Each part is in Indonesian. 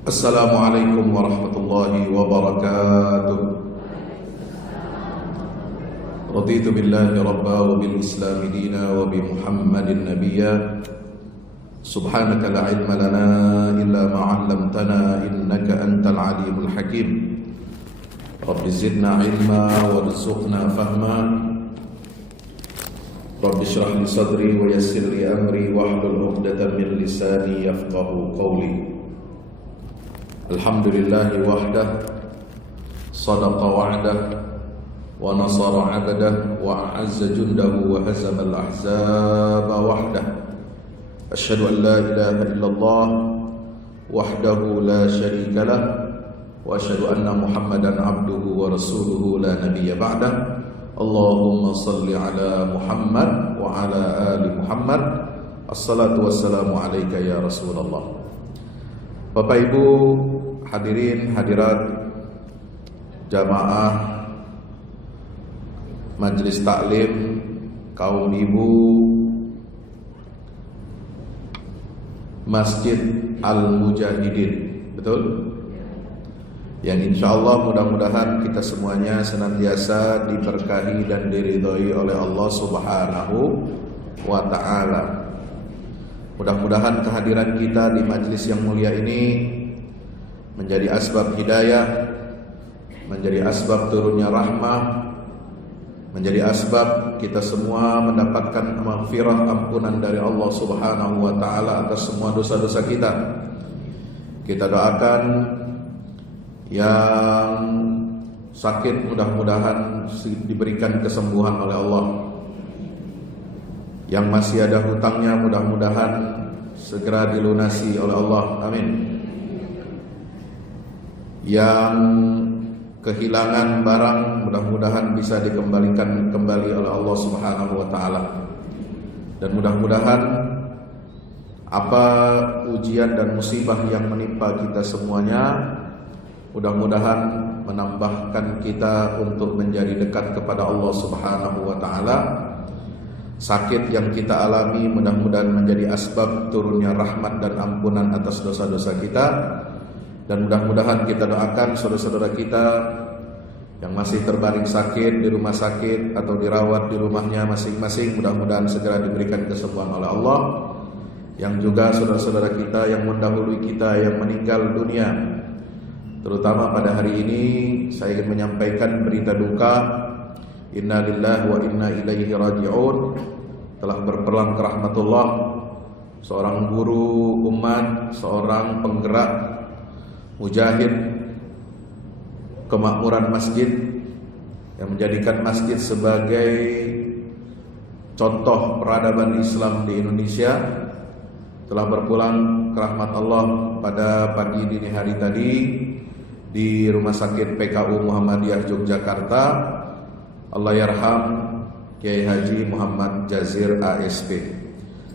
Assalamualaikum warahmatullahi wabarakatuh. Raditu billahi rabba wa bil islami dina wa bi Muhammadin nabiyya. Subhanaka la ilma lana illa ma 'allamtana innaka antal alimul hakim. Rabbi zidna ilma warzuqna fahma. Rabbi shrah li sadri wa yassir li amri wahlul 'uqdatam min lisani yafqahu qawli. Alhamdulillahi wahdah, sadaqa wa'dah, wa nasara 'abdah, wa a'azza jundahu, wa hazama al-ahzaba wahdah. Asyhadu an la ilaha illallah wahdahu la syarika lah, wa asyhadu anna Muhammadan 'abduhu wa rasuluhu la nabiyya ba'dah. Allahumma salli ala Muhammad wa ala ali Muhammad. Assalatu wassalamu alayka ya Rasulullah. Bapak Ibu hadirin hadirat jamaah majelis taklim kaum ibu Masjid Al-Mujahidin, betul? Yang insyaallah mudah-mudahan kita semuanya senantiasa diberkahi dan diridhoi oleh Allah Subhanahu wa ta'ala. Mudah-mudahan kehadiran kita di majelis yang mulia ini menjadi asbab hidayah, menjadi asbab turunnya rahmah, menjadi asbab kita semua mendapatkan maghfirah, ampunan dari Allah Subhanahu wa ta'ala atas semua dosa-dosa kita. Kita doakan yang sakit mudah-mudahan diberikan kesembuhan oleh Allah. Yang masih ada hutangnya mudah-mudahan segera dilunasi oleh Allah, amin. Yang kehilangan barang mudah-mudahan bisa dikembalikan kembali oleh Allah Subhanahu wa ta'ala. Dan mudah-mudahan apa ujian dan musibah yang menimpa kita semuanya, mudah-mudahan menambahkan kita untuk menjadi dekat kepada Allah Subhanahu wa ta'ala. Sakit yang kita alami mudah-mudahan menjadi asbab turunnya rahmat dan ampunan atas dosa-dosa kita. Dan mudah-mudahan kita doakan saudara-saudara kita yang masih terbaring sakit di rumah sakit atau dirawat di rumahnya masing-masing, mudah-mudahan segera diberikan kesembuhan oleh Allah. Yang juga saudara-saudara kita yang mendahului kita yang meninggal dunia, terutama pada hari ini saya ingin menyampaikan berita duka. Inna lillahi wa inna ilaihi raji'un. Telah berpulang ke rahmatullah seorang guru umat, seorang penggerak mujahid kemakmuran masjid yang menjadikan masjid sebagai contoh peradaban Islam di Indonesia. Telah berpulang ke rahmat Allah pada pagi dini hari tadi di Rumah Sakit PKU Muhammadiyah Yogyakarta. Allah yarham Kiai Haji Muhammad Jazir ASP.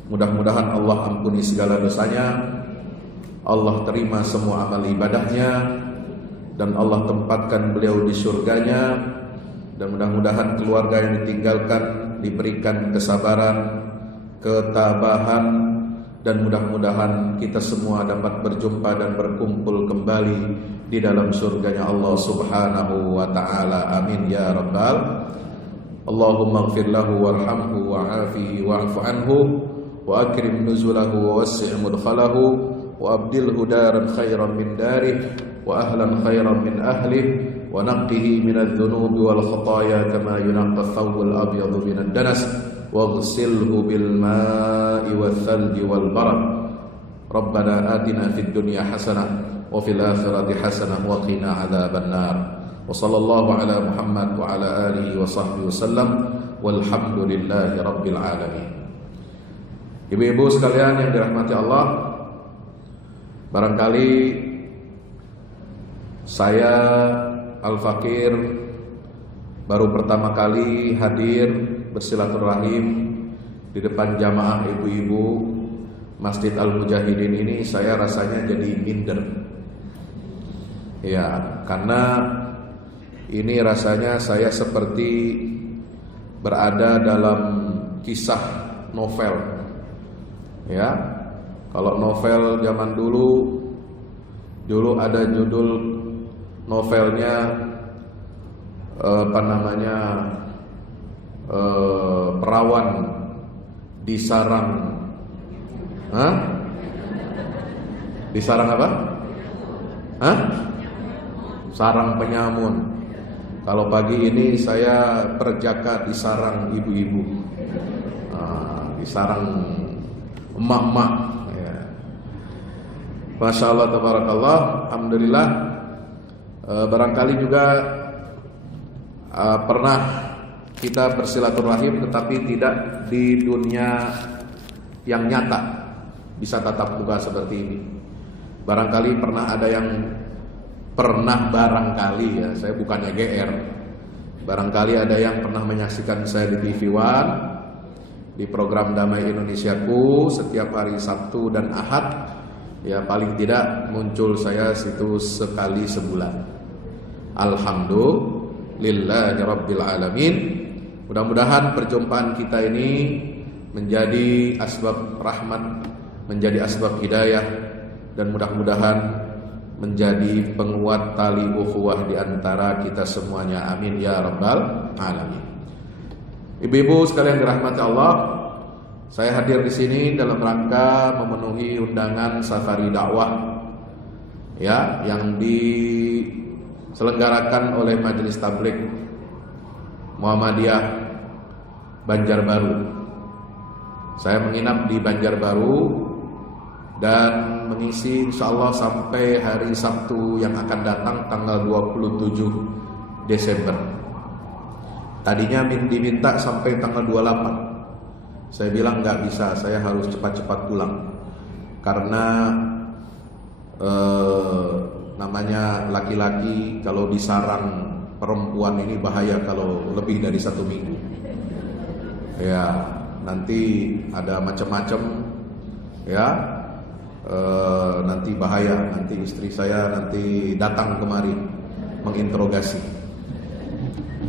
Mudah-mudahan Allah ampuni segala dosanya, Allah terima semua amal ibadahnya, dan Allah tempatkan beliau di surganya. Dan mudah-mudahan keluarga yang ditinggalkan diberikan kesabaran, ketabahan, dan mudah-mudahan kita semua dapat berjumpa dan berkumpul kembali di dalam surganya Allah Subhanahu wa ta'ala, amin ya rabbal. Allahumma ighfir lahu warhamhu wa'afihi wa'fu anhu wa akrim nuzulahu wa wassi' mudkhalahu wa abdilhu daran khairan min darih wa ahlan khairan min ahlih wa naqqihi minadh dhunubi wal khataaya kama yunqqa ath-thawbul abyadu minad danas waghsilhu bil ma'i wath thalji wal barad. Rabbana atina fid dunya hasanah wa fil akhirati hasanah wa qina adzaban nar. Wa sallallahu ala Muhammad wa ala alihi wa sahbihi wasallam walhamdulillahi rabbil alamin. Ibu-ibu sekalian yang dirahmati Allah, barangkali saya Al-Fakir baru pertama kali hadir bersilaturahim di depan jamaah ibu-ibu Masjid Al-Mujahidin ini. Saya rasanya jadi minder. Ya, karena ini rasanya saya seperti berada dalam kisah novel. Ya, kalau novel zaman dulu Dulu ada judul novelnya Perawan di Sarang. Di sarang apa? Sarang penyamun. Kalau pagi ini saya perjaka di sarang ibu-ibu, di sarang emak-emak. Ya. Masya Allah, tabarakallah, alhamdulillah. Barangkali juga pernah kita bersilaturahim, tetapi tidak di dunia yang nyata, bisa tatap muka seperti ini. Barangkali pernah ada yang barangkali ya, saya bukannya GR. Barangkali ada yang pernah menyaksikan saya di TV One, di program Damai Indonesiaku setiap hari Sabtu dan Ahad. Ya paling tidak muncul saya situ sekali sebulan. Alhamdulillahirabbil alamin. Mudah-mudahan perjumpaan kita ini menjadi asbab rahmat, menjadi asbab hidayah, dan mudah-mudahan menjadi penguat tali ukhuwah di antara kita semuanya. Amin ya rabbal alamin. Ibu-ibu sekalian dirahmati Allah, saya hadir di sini dalam rangka memenuhi undangan safari dakwah ya yang diselenggarakan oleh Majelis Tabligh Muhammadiyah Banjarbaru. Saya menginap di Banjarbaru dan mengisi insyaallah sampai hari Sabtu yang akan datang tanggal 27 Desember. Tadinya diminta sampai tanggal 28. Saya bilang nggak bisa, saya harus cepat-cepat pulang. Karena namanya laki-laki kalau disarang perempuan ini bahaya kalau lebih dari 1 minggu. Ya, nanti ada macam-macam ya. Nanti bahaya, nanti istri saya nanti datang kemari menginterogasi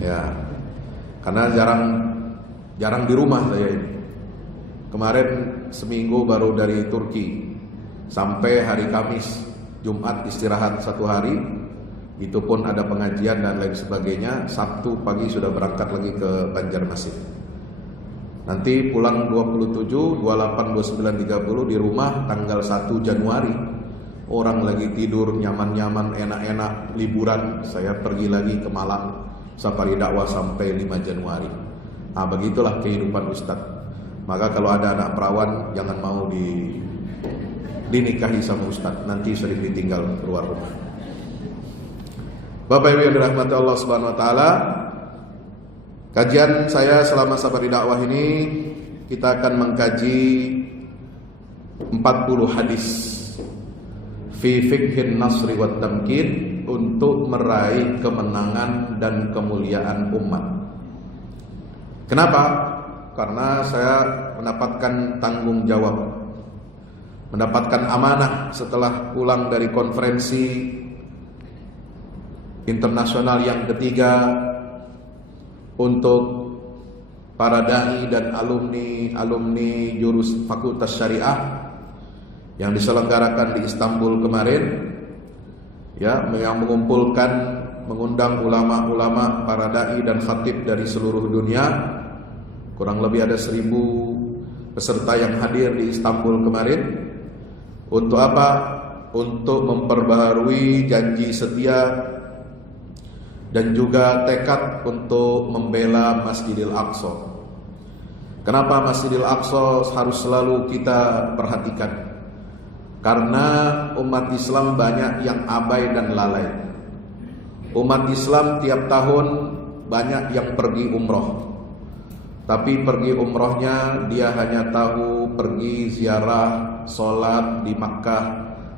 ya, karena jarang di rumah saya ini. Kemarin seminggu baru dari Turki, sampai hari Kamis, Jumat istirahat 1 hari, itu pun ada pengajian dan lain sebagainya. Sabtu pagi sudah berangkat lagi ke Banjarmasin. Nanti pulang 27, 28, 29, 30 di rumah tanggal 1 Januari. Orang lagi tidur nyaman-nyaman, enak-enak liburan. Saya pergi lagi ke Malang, safari dakwah sampai 5 Januari. Nah begitulah kehidupan Ustadz. Maka kalau ada anak perawan jangan mau dinikahi sama Ustadz, nanti sering ditinggal keluar rumah. Bapak Ibu yang dirahmati Allah Subhanahu wa taala, kajian saya selama safari dakwah ini kita akan mengkaji 40 hadis fi fiqhin nasri wat tamkin untuk meraih kemenangan dan kemuliaan umat. Kenapa? Karena saya mendapatkan tanggung jawab, mendapatkan amanah setelah pulang dari konferensi internasional yang ketiga untuk para dai dan alumni jurus Fakultas Syariah yang diselenggarakan di Istanbul kemarin, ya, yang mengundang ulama-ulama, para dai dan khatib dari seluruh dunia. Kurang lebih ada 1000 peserta yang hadir di Istanbul kemarin. Untuk apa? Untuk memperbaharui janji setia dan juga tekad untuk membela Masjidil Aqsa. Kenapa Masjidil Aqsa harus selalu kita perhatikan? Karena umat Islam banyak yang abai dan lalai. Umat Islam tiap tahun banyak yang pergi umroh, tapi pergi umrohnya dia hanya tahu pergi ziarah, sholat di Makkah,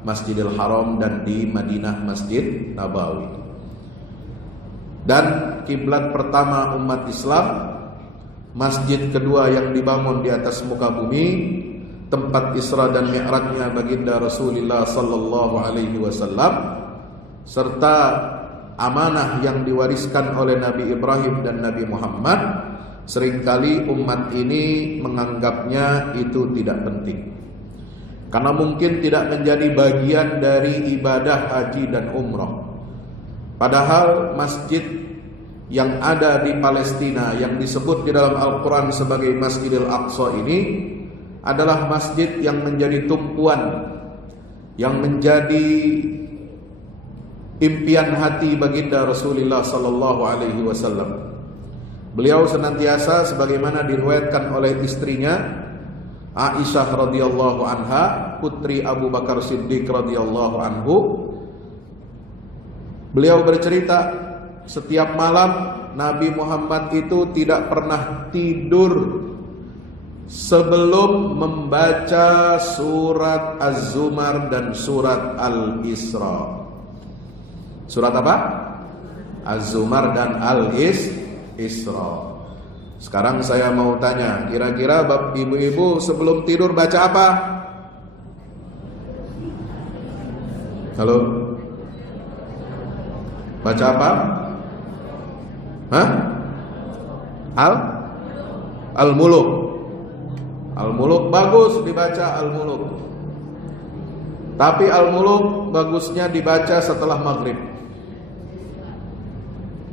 Masjidil Haram, dan di Madinah, Masjid Nabawi. Dan kiblat pertama umat Islam, masjid kedua yang dibangun di atas muka bumi, tempat Isra dan Mi'rajnya baginda Rasulullah sallallahu alaihi wasallam, serta amanah yang diwariskan oleh Nabi Ibrahim dan Nabi Muhammad, seringkali umat ini menganggapnya itu tidak penting. karena mungkin tidak menjadi bagian dari ibadah haji dan umrah. Padahal masjid yang ada di Palestina yang disebut di dalam Al-Quran sebagai Masjidil Aqsa ini adalah masjid yang menjadi tumpuan, yang menjadi impian hati baginda Rasulullah sallallahu alaihi wasallam. Beliau senantiasa sebagaimana diriwayatkan oleh istrinya Aisyah radhiyallahu anha, putri Abu Bakar Siddiq radhiyallahu anhu. Beliau bercerita, setiap malam Nabi Muhammad itu tidak pernah tidur sebelum membaca surat Az-Zumar dan surat Al-Isra. Surat apa? Az-Zumar dan Al-Isra. Sekarang saya mau tanya, kira-kira ibu-ibu sebelum tidur baca apa? Halo? Baca apa? Hah? Al-Muluk. Al-Muluk bagus dibaca Al-Muluk. Tapi Al-Muluk bagusnya dibaca setelah maghrib.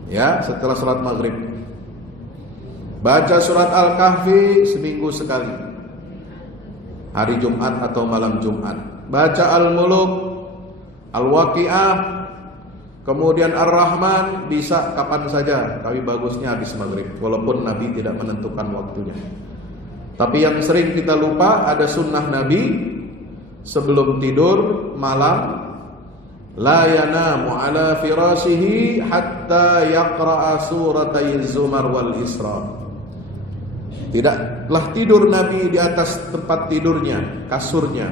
Ya, setelah sholat maghrib. Baca surat Al-Kahfi seminggu sekali, hari Jumat atau malam Jumat. Baca Al-Muluk, Al-Waqi'ah, kemudian Ar-Rahman bisa kapan saja, tapi bagusnya habis maghrib, walaupun Nabi tidak menentukan waktunya. Tapi yang sering kita lupa, ada sunnah Nabi sebelum tidur malam, la yanamu ala firashihi hatta yaqra'a suratay Az-Zumar wal Isra. Tidaklah tidur Nabi di atas tempat tidurnya, kasurnya,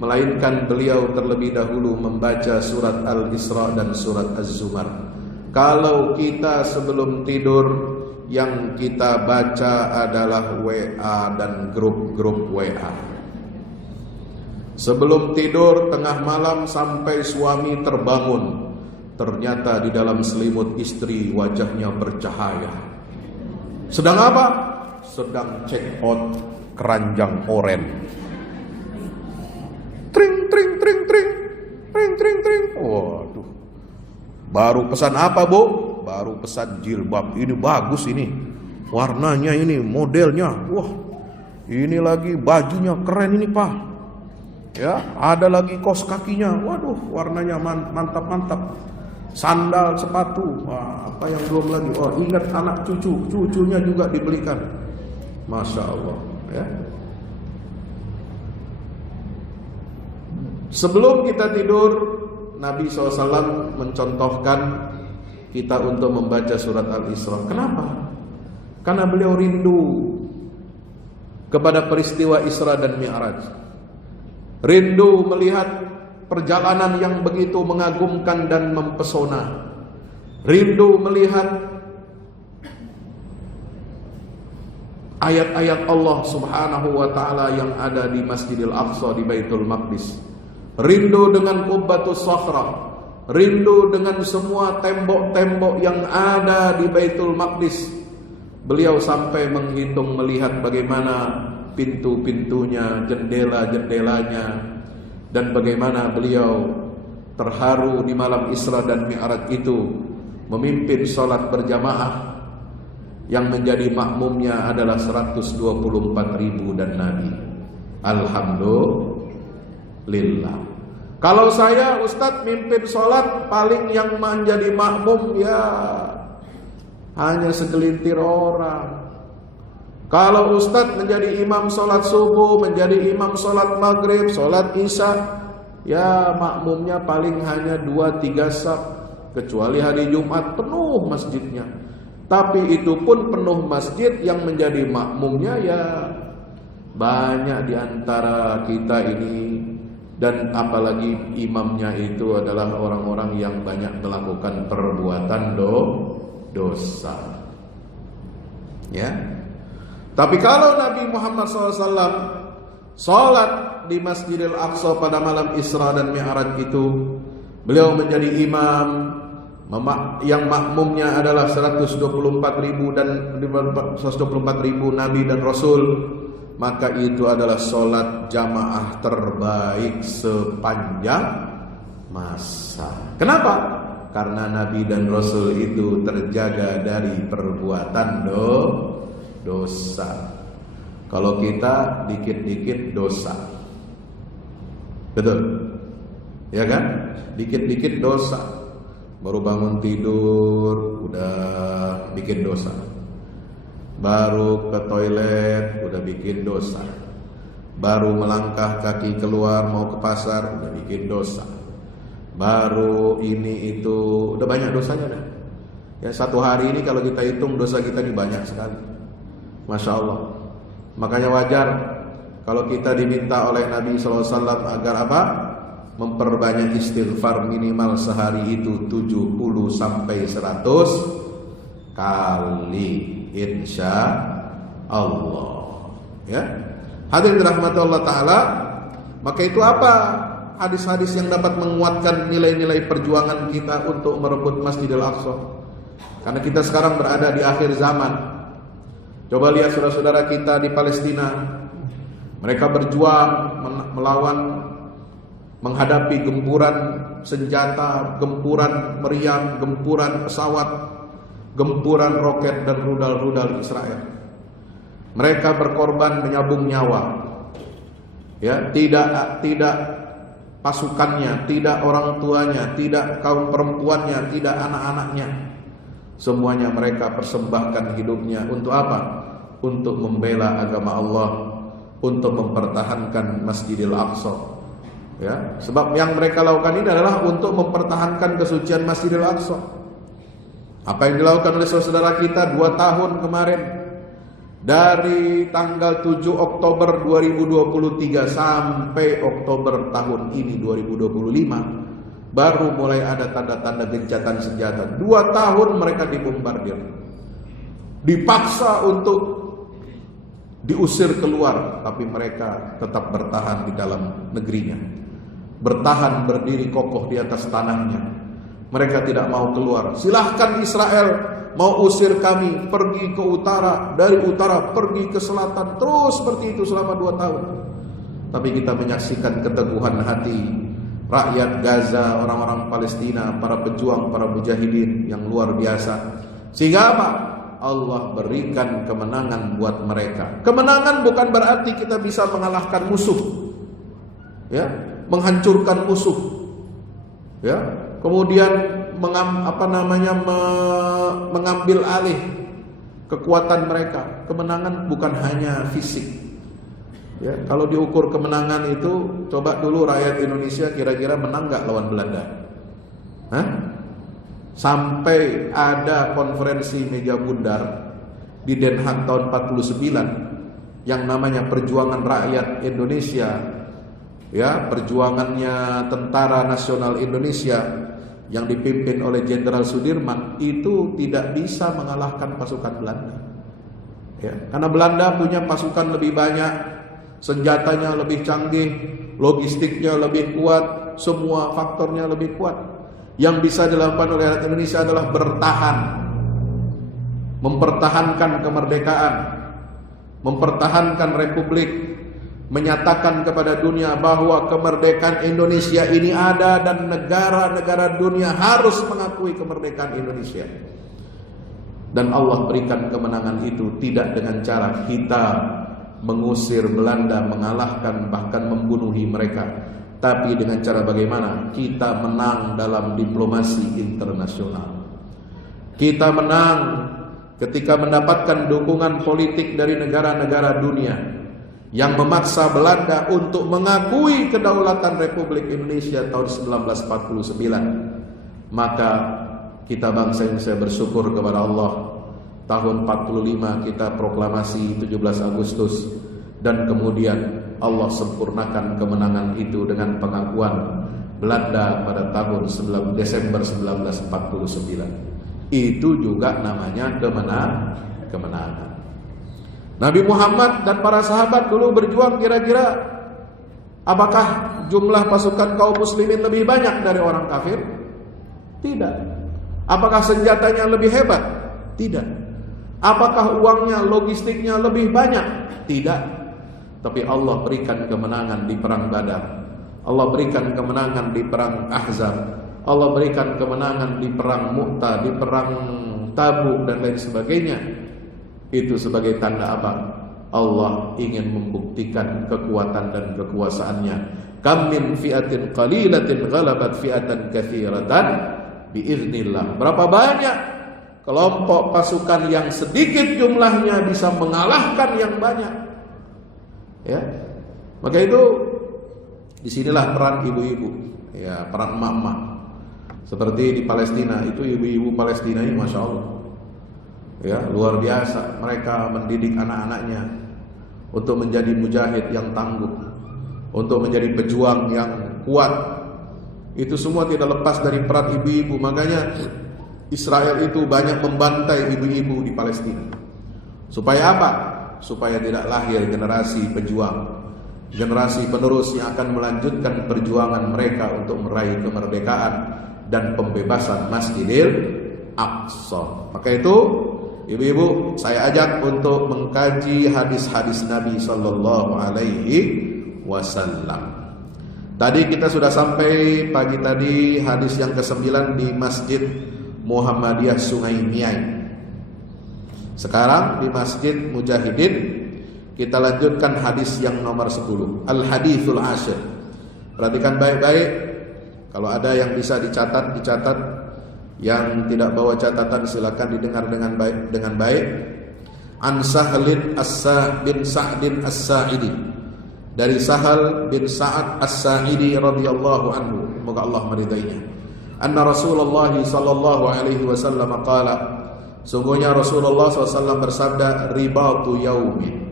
melainkan beliau terlebih dahulu membaca surat Al-Isra dan surat Az-Zumar. Kalau kita sebelum tidur yang kita baca adalah WA dan grup-grup WA. Sebelum tidur tengah malam sampai suami terbangun, ternyata di dalam selimut istri wajahnya bercahaya. Sedang apa? Sedang check out keranjang oren. Tring tring tring tring tring tring tring. Waduh. Baru pesan apa, Bu? Baru pesan jilbab. Ini bagus ini. Warnanya ini, modelnya. Wah. Ini lagi bajunya keren ini, Pak. Ya, ada lagi kaos kakinya. Waduh, warnanya mantap-mantap. Sandal, sepatu. Wah, apa yang belum lagi? Oh, ingat anak cucunya juga dibelikan. Masya Allah, ya. Sebelum kita tidur, Nabi SAW mencontohkan kita untuk membaca surat Al-Isra. Kenapa? Karena beliau rindu kepada peristiwa Isra dan Mi'raj. Rindu melihat perjalanan yang begitu mengagumkan dan mempesona. Rindu melihat ayat-ayat Allah Subhanahu wa ta'ala yang ada di Masjidil Aqsa di Baitul Maqdis. Rindu dengan Qubbatus Sakhrah. Rindu dengan semua tembok-tembok yang ada di Baitul Maqdis. Beliau sampai menghitung melihat bagaimana pintu-pintunya, jendela-jendelanya, dan bagaimana beliau terharu di malam Isra dan Mi'raj itu memimpin sholat berjamaah yang menjadi makmumnya adalah 124.000 dan Nabi. Alhamdulillah. Kalau saya Ustadz mimpin sholat, paling yang menjadi makmum ya hanya segelintir orang. Kalau Ustadz menjadi imam sholat subuh, menjadi imam sholat maghrib, sholat isya, ya makmumnya paling hanya 2-3 saf. Kecuali hari Jumat penuh masjidnya. Tapi itu pun penuh masjid, yang menjadi makmumnya ya banyak di antara kita ini. Dan apalagi imamnya itu adalah orang-orang yang banyak melakukan perbuatan dosa. Ya. Tapi kalau Nabi Muhammad SAW sholat di Masjidil Aqsa pada malam Isra dan Mi'raj itu, beliau menjadi imam yang makmumnya adalah 124.000 dan 124.000 Nabi dan Rasul. maka itu adalah sholat jamaah terbaik sepanjang masa. Kenapa? Karena Nabi dan Rasul itu terjaga dari perbuatan dosa. Kalau kita dikit-dikit dosa, betul? Ya kan? Dikit-dikit dosa. Baru bangun tidur udah bikin dosa. Baru ke toilet udah bikin dosa. Baru melangkah kaki keluar mau ke pasar udah bikin dosa. Baru ini itu udah banyak dosanya dah. Ya, satu hari ini kalau kita hitung dosa kita ini banyak sekali. Masya Allah. Makanya wajar kalau kita diminta oleh Nabi SAW agar apa? Memperbanyak istighfar minimal sehari itu 70 sampai 100 kali, insya Allah. Ya, hadirin dirahmati Allah Ta'ala. Maka itu apa? Hadis-hadis yang dapat menguatkan nilai-nilai perjuangan kita untuk merebut Masjidil Aqsa. Karena kita sekarang berada di akhir zaman. Coba lihat saudara-saudara kita di Palestina. Mereka berjuang melawan, menghadapi gempuran senjata, gempuran meriam, gempuran pesawat, gempuran roket dan rudal-rudal Israel. Mereka berkorban menyabung nyawa. Ya, tidak pasukannya, tidak orang tuanya, tidak kaum perempuannya, tidak anak-anaknya. Semuanya mereka persembahkan hidupnya untuk apa? Untuk membela agama Allah, untuk mempertahankan Masjidil Aqsa. Ya, sebab yang mereka lakukan ini adalah untuk mempertahankan kesucian Masjidil Aqsa. Apa yang dilakukan oleh saudara kita 2 tahun kemarin, dari tanggal 7 Oktober 2023 sampai Oktober tahun ini 2025, baru mulai ada tanda-tanda gencatan senjata. 2 tahun mereka dibombardir, dipaksa untuk diusir keluar, tapi mereka tetap bertahan di dalam negerinya, bertahan berdiri kokoh di atas tanahnya. Mereka tidak mau keluar. Silahkan Israel mau usir kami, pergi ke utara, dari utara pergi ke selatan, terus seperti itu selama 2 tahun. Tapi kita menyaksikan keteguhan hati rakyat Gaza, orang-orang Palestina, para pejuang, para mujahidin yang luar biasa. Sehingga apa? Allah berikan kemenangan buat mereka. Kemenangan bukan berarti kita bisa mengalahkan musuh, ya, menghancurkan musuh, ya, kemudian mengambil alih kekuatan mereka. Kemenangan bukan hanya fisik. Ya, kalau diukur kemenangan itu, coba dulu rakyat Indonesia kira-kira menang nggak lawan Belanda? Hah? Sampai ada konferensi meja bundar di Den Haag tahun 49 yang namanya Perjuangan Rakyat Indonesia, ya, perjuangannya Tentara Nasional Indonesia yang dipimpin oleh Jenderal Sudirman, itu tidak bisa mengalahkan pasukan Belanda. Ya, karena Belanda punya pasukan lebih banyak, senjatanya lebih canggih, logistiknya lebih kuat, semua faktornya lebih kuat. Yang bisa dilakukan oleh rakyat Indonesia adalah bertahan, mempertahankan kemerdekaan, mempertahankan republik, menyatakan kepada dunia bahwa kemerdekaan Indonesia ini ada dan negara-negara dunia harus mengakui kemerdekaan Indonesia. Dan Allah berikan kemenangan itu tidak dengan cara kita mengusir Belanda, mengalahkan, bahkan membunuhi mereka, tapi dengan cara bagaimana kita menang dalam diplomasi internasional. Kita menang ketika mendapatkan dukungan politik dari negara-negara dunia yang memaksa Belanda untuk mengakui kedaulatan Republik Indonesia tahun 1949. Maka kita bangsa Indonesia bersyukur kepada Allah. Tahun 45 kita proklamasi 17 Agustus, dan kemudian Allah sempurnakan kemenangan itu dengan pengakuan Belanda pada tahun Desember 1949. Itu juga namanya kemenangan. Nabi Muhammad dan para sahabat dulu berjuang, kira-kira apakah jumlah pasukan kaum muslimin lebih banyak dari orang kafir? Tidak. Apakah senjatanya lebih hebat? Tidak. Apakah uangnya, logistiknya lebih banyak? Tidak. tapi Allah berikan kemenangan di perang Badar, Allah berikan kemenangan di perang Ahzab, Allah berikan kemenangan di perang Mu'tah, di perang Tabuk dan lain sebagainya. Itu sebagai tanda apa? Allah ingin membuktikan kekuatan dan kekuasaannya. Kam min fi'atin qalilatin ghalabat fi'atan katsiratan biiznillah. Berapa banyak kelompok pasukan yang sedikit jumlahnya bisa mengalahkan yang banyak. Ya. Maka itu disinilah peran ibu-ibu, ya, peran emak-emak. Seperti di Palestina, itu ibu-ibu Palestina ini Masya Allah, ya, luar biasa. Mereka mendidik anak-anaknya untuk menjadi mujahid yang tangguh, untuk menjadi pejuang yang kuat. Itu semua tidak lepas dari peran ibu-ibu. Makanya Israel itu banyak membantai ibu-ibu di Palestina. Supaya apa? Supaya tidak lahir generasi pejuang, generasi penerus yang akan melanjutkan perjuangan mereka untuk meraih kemerdekaan dan pembebasan Masjidil Aqsa. Maka itu ibu-ibu, saya ajak untuk mengkaji hadis-hadis Nabi sallallahu alaihi wasallam. Tadi kita sudah sampai pagi tadi hadis yang ke-9 di Masjid Muhammadiyah Sungai Miai. Sekarang di Masjid Mujahidin kita lanjutkan hadis yang nomor 10, Al-Hadithul Ashir. Perhatikan baik-baik. Kalau ada yang bisa dicatat, dicatat. Yang tidak bawa catatan silakan didengar dengan baik. An Sahlin bin Sa'din As-Sa'idi. Dari Sahal bin Sa'ad As-Sa'idi radhiyallahu anhu, semoga Allah meridainya. Anna Rasulullah sallallahu alaihi wasallam qala, sungguhnya Rasulullah SAW bersabda, ribatu yaumin.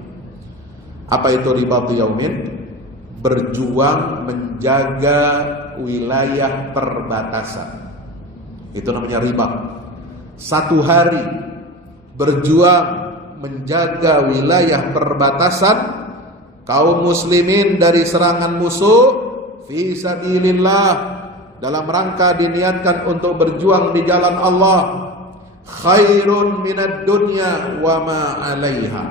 Apa itu ribatu yaumin? Berjuang menjaga wilayah perbatasan. Itu namanya ribat. Satu hari berjuang menjaga wilayah perbatasan kaum muslimin dari serangan musuh fi sabilillah, dalam rangka diniatkan untuk berjuang di jalan Allah. Khairun minad dunya wa ma 'alaiha.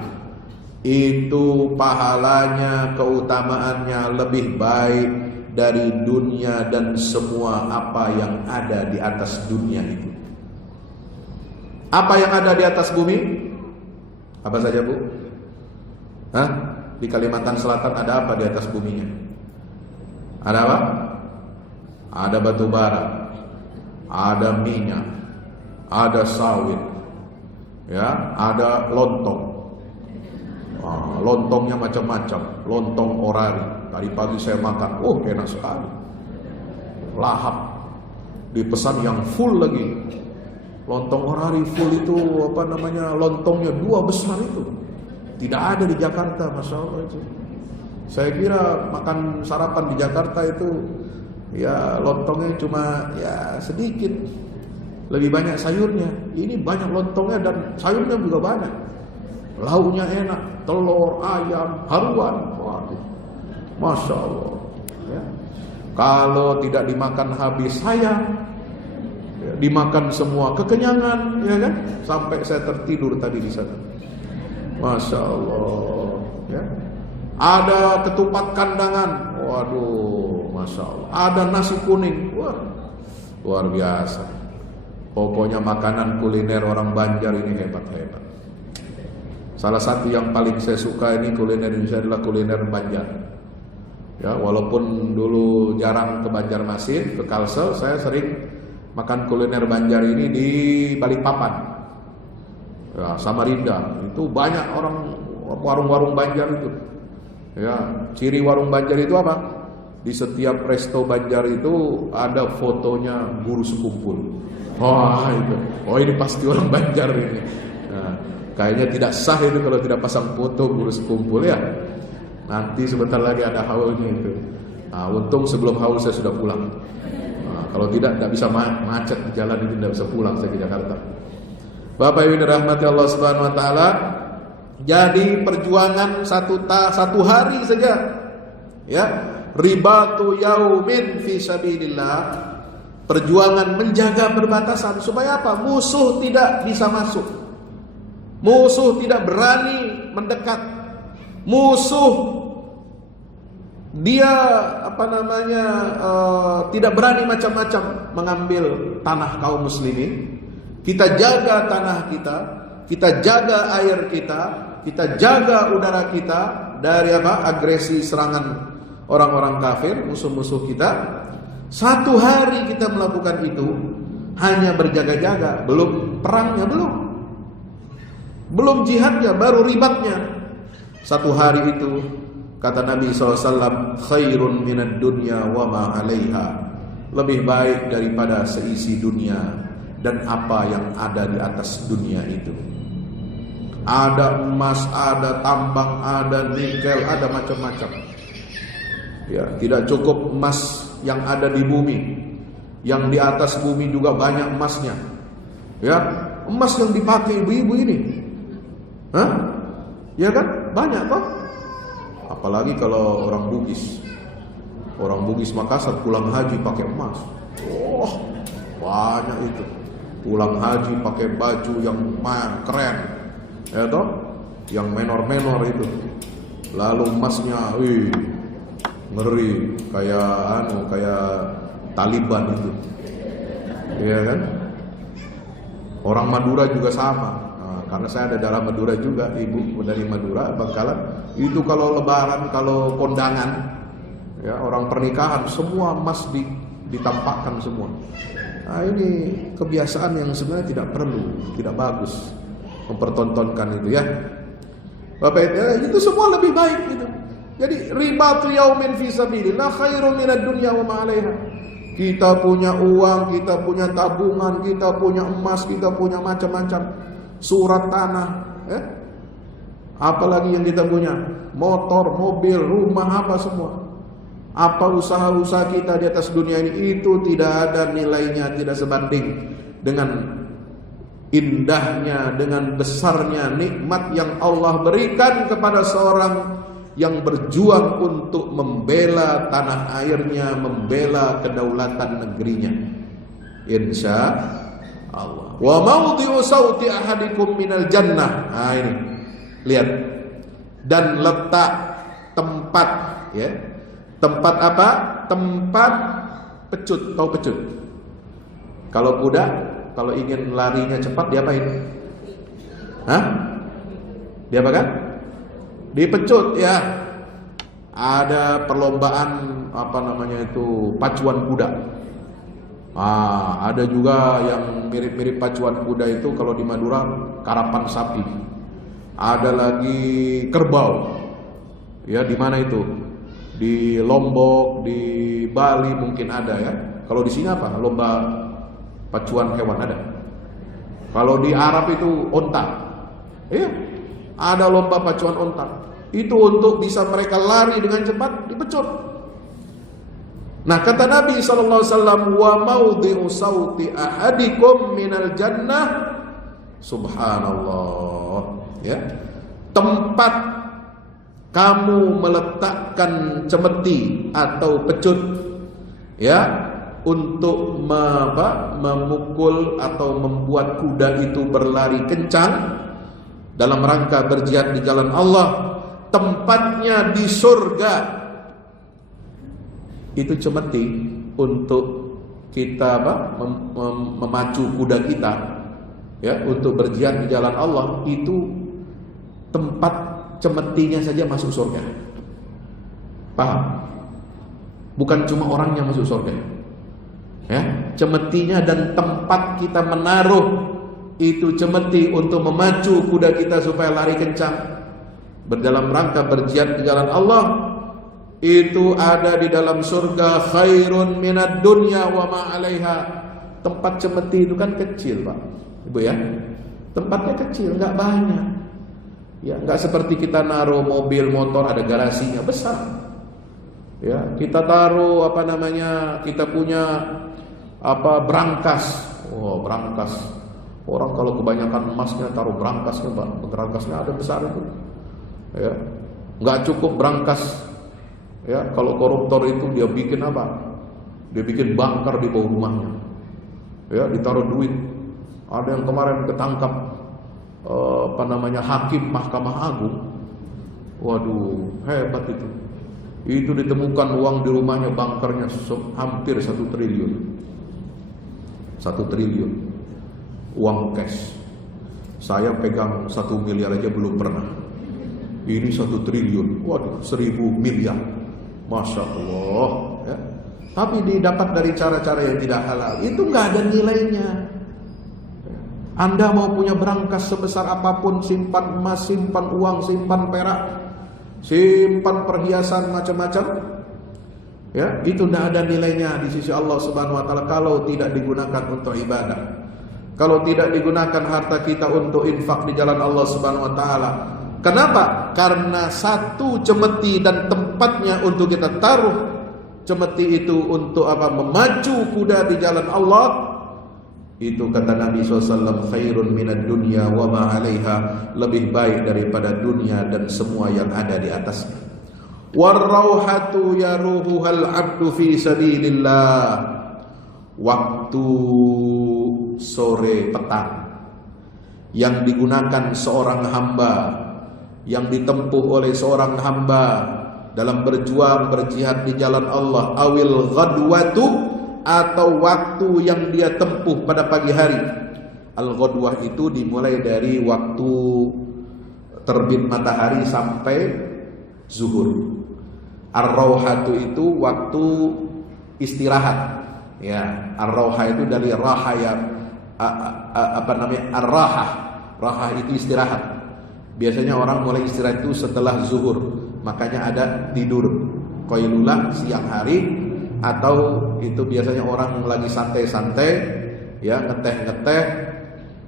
Itu pahalanya, keutamaannya lebih baik dari dunia dan semua apa yang ada di atas dunia itu. Apa yang ada di atas bumi? Apa saja, Bu? Hah? Di Kalimantan Selatan ada apa di atas buminya? Ada apa? Ada batu bara, ada minyak, ada sawit, ya, ada lontong. Lontongnya macam-macam, lontong orari. Tadi pagi saya makan, enak sekali, lahap. Dipesan yang full lagi. Lontong orari full itu apa namanya? Lontongnya 2 besar itu. Tidak ada di Jakarta, Masya Allah itu. Saya kira makan sarapan di Jakarta itu ya lontongnya cuma ya sedikit, lebih banyak sayurnya. Ini banyak lontongnya dan sayurnya juga banyak. Lauknya enak, telur, ayam, haruan. Waduh, Masya Allah, ya. Kalau tidak dimakan habis saya, ya, dimakan semua kekenyangan, ya kan? Sampai saya tertidur tadi di sana. Masya Allah, ya. Ada ketupat kandangan, waduh, Masya Allah. Ada nasi kuning, wah, luar biasa. Pokoknya makanan kuliner orang Banjar ini hebat-hebat. Salah satu yang paling saya suka ini kuliner Indonesia adalah kuliner Banjar. Ya, walaupun dulu jarang ke Banjarmasin, ke Kalsel, saya sering makan kuliner Banjar ini di Balikpapan, ya, Samarinda. Itu banyak orang warung-warung Banjar itu. Ya, ciri warung Banjar itu apa? Di setiap resto Banjar itu ada fotonya guru sekumpul. Wah, itu. Oh, ini pasti orang Banjar ini. Nah, kayaknya tidak sah itu kalau tidak pasang foto guru sekumpul, ya. Nanti sebentar lagi ada haulnya itu. Nah, untung sebelum haul saya sudah pulang. Nah, kalau tidak bisa macet di jalan itu, tidak bisa pulang saya ke Jakarta. Bapak Ibu dirahmati Allah Subhanahu Wa Taala. Jadi perjuangan satu hari saja, ya, ribatu yaumin fi sabilillah, perjuangan menjaga perbatasan supaya apa? Musuh tidak bisa masuk, musuh tidak berani mendekat, musuh Dia tidak berani macam-macam mengambil tanah kaum muslimin. Kita jaga tanah kita jaga air kita jaga udara kita dari agresi serangan orang-orang kafir, musuh-musuh kita. Satu hari kita melakukan itu, hanya berjaga-jaga, belum perangnya, belum jihadnya, baru ribatnya. Satu hari itu, kata Nabi SAW, khairun minad dunya wa ma 'alaiha, lebih baik daripada seisi dunia dan apa yang ada di atas dunia itu. Ada emas, ada tambang, ada nikel, ada macam-macam. Ya, tidak cukup emas yang ada di bumi, yang di atas bumi juga banyak emasnya. Ya, emas yang dipakai ibu-ibu ini, ya kan, banyak kok. Apalagi kalau orang Bugis Makassar pulang haji pakai emas. Banyak itu. Pulang haji pakai baju yang keren, ya toh, yang menor-menor itu. Lalu emasnya, ngeri, kayak Taliban itu, ya kan? Orang Madura juga sama. Nah, karena saya ada darah Madura juga, ibu dari Madura, Bangkalan. Itu kalau lebaran, kalau kondangan, ya orang pernikahan, semua emas ditampakkan semua. Nah, ini kebiasaan yang sebenarnya tidak perlu, tidak bagus mempertontonkan itu, ya. Bapak itu semua lebih baik gitu. Jadi ribatu yaumin fi sabilillah khairun minad dunya wa ma 'alaiha. Kita punya uang, kita punya tabungan, kita punya emas, kita punya macam-macam surat tanah, apalagi yang kita punya, motor, mobil, rumah, apa semua. Apa usaha-usaha kita di atas dunia ini, itu tidak ada nilainya, tidak sebanding dengan indahnya, dengan besarnya nikmat yang Allah berikan kepada seorang yang berjuang untuk membela tanah airnya, membela kedaulatan negerinya. Insya Allah. Wa mawdi'u sauti ahadikum minal jannah. Nah ini, lihat. Dan letak tempat, ya. Tempat apa? Tempat pecut. Tahu pecut? Kalau kuda, kalau ingin larinya cepat, diapain? Diapakan? Dipecut, ya. Ada perlombaan pacuan kuda. Ada juga yang mirip-mirip pacuan kuda itu kalau di Madura karapan sapi. Ada lagi kerbau. Ya, di mana itu? Di Lombok, di Bali mungkin ada, ya. Kalau di sini apa? Lomba pacuan hewan ada. Kalau di Arab itu onta. Iya. Ada lomba pacuan onta. Itu untuk bisa mereka lari dengan cepat, dipecut. Nah, kata Nabi SAW, wa maudhi'u sauti ahadikum minal jannah, subhanallah, ya. Tempat kamu meletakkan cemeti atau pecut, ya, untuk memukul atau membuat kuda itu berlari kencang dalam rangka berjihad di jalan Allah, tempatnya di surga. Itu cemeti untuk kita memacu kuda kita, ya, untuk berjihad di jalan Allah. Itu tempat cemetinya saja masuk surga. Paham? Bukan cuma orangnya masuk surga, ya. Cemetinya dan tempat kita menaruh itu cemeti untuk memacu kuda kita supaya lari kencang berdalam rangka berjihad di jalan Allah, itu ada di dalam surga. Khairun minad dunya wa ma 'alaiha. Tempat cemeti itu kan kecil, Pak, Ibu, ya. Tempatnya kecil, enggak banyak. Ya, enggak seperti kita naruh mobil, motor ada garasinya besar. Ya, kita taruh kita punya brankas. Brankas. Orang kalau kebanyakan emasnya taruh brankasnya, Pak. Brankasnya ada besar itu. Ya. Enggak cukup brankas. Ya, kalau koruptor itu dia bikin apa? Dia bikin bunker di bawah rumahnya. Ya, ditaruh duit. Ada yang kemarin ketangkap hakim Mahkamah Agung. Waduh, hebat itu. Itu ditemukan uang di rumahnya, bankernya hampir 1 triliun. 1 triliun uang cash. Saya pegang 1 miliar aja belum pernah. Ini 1 triliun. Waduh, 1000 miliar. Masya Allah ya. Tapi didapat dari cara-cara yang tidak halal. Itu nggak ada nilainya. Anda mau punya berangkas sebesar apapun, simpan emas, simpan uang, simpan perak, simpan perhiasan macam-macam, ya, itu tidak ada nilainya di sisi Allah Subhanahu wa taala kalau tidak digunakan untuk ibadah. Kalau tidak digunakan harta kita untuk infak di jalan Allah Subhanahu wa taala. Kenapa? Karena satu cemeti dan tempatnya untuk kita taruh cemeti itu untuk apa? Memacu kuda di jalan Allah. Itu kata Nabi SAW, khairun minad dunya wa ma 'alaiha, lebih baik daripada dunia dan semua yang ada di atasnya. Warrauhatu yaruhuhal 'abdu fi sabilillah. Waktu sore petang yang digunakan seorang hamba, yang ditempuh oleh seorang hamba dalam berjuang berjihad di jalan Allah, awil ghadwatu, atau waktu yang dia tempuh pada pagi hari. Al-ghadwah itu dimulai dari waktu terbit matahari sampai zuhur. Ar-rauhatu itu waktu istirahat. Ya, ar-rauha itu dari raha ya, ar-rahah. Rahah itu istirahat. Biasanya orang mulai istirahat itu setelah zuhur. Makanya ada tidur qailulah siang hari. Atau itu biasanya orang lagi santai-santai, ya, ngeteh-ngeteh,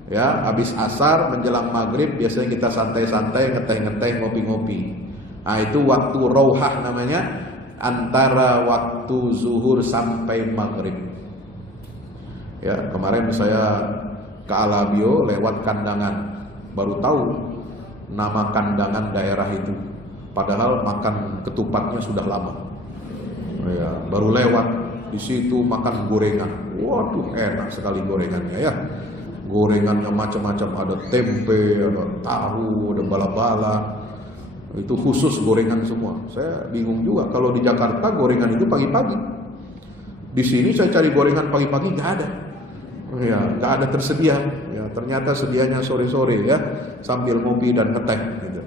ya, habis asar menjelang maghrib biasanya kita santai-santai, ngeteh-ngeteh, ngopi-ngopi. Nah, itu waktu rauhah namanya, antara waktu zuhur sampai maghrib. Ya, kemarin saya ke Alabio lewat Kandangan, baru tahu nama Kandangan daerah itu. Padahal makan ketupatnya sudah lama. Ya, baru lewat di situ makan gorengan. Waduh, enak sekali gorengannya ya. Gorengannya macam-macam, ada tempe, ada tahu, ada bala-bala. Itu khusus gorengan semua. Saya bingung juga kalau di Jakarta gorengan itu pagi-pagi. Di sini saya cari gorengan pagi-pagi nggak ada. Ya, nggak ada tersedia. Ya, ternyata sedianya sore-sore ya, sambil ngopi dan ngeteh gitu.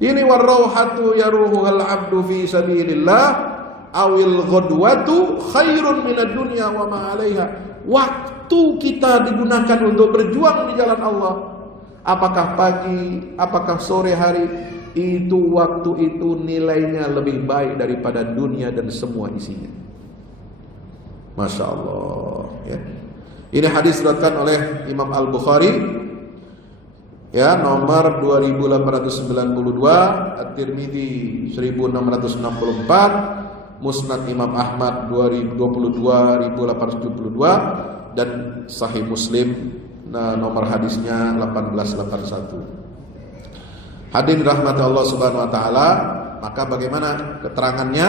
Ini warrauhatu yaruhuhal 'abdu fi sabilillah. Awil ghadwatu khairun minad dunya wa ma 'alaiha. Waktu kita digunakan untuk berjuang di jalan Allah, apakah pagi, apakah sore hari, itu waktu itu nilainya lebih baik daripada dunia dan semua isinya. Masya Allah ya. Ini hadis diriwayatkan oleh Imam Al-Bukhari, ya, nomor 2892, At-Tirmidzi 1664, Musnad Imam Ahmad 22.872, dan Sahih Muslim nomor hadisnya 1881. Hadirin rahmat Allah Subhanahu wa taala, maka bagaimana keterangannya?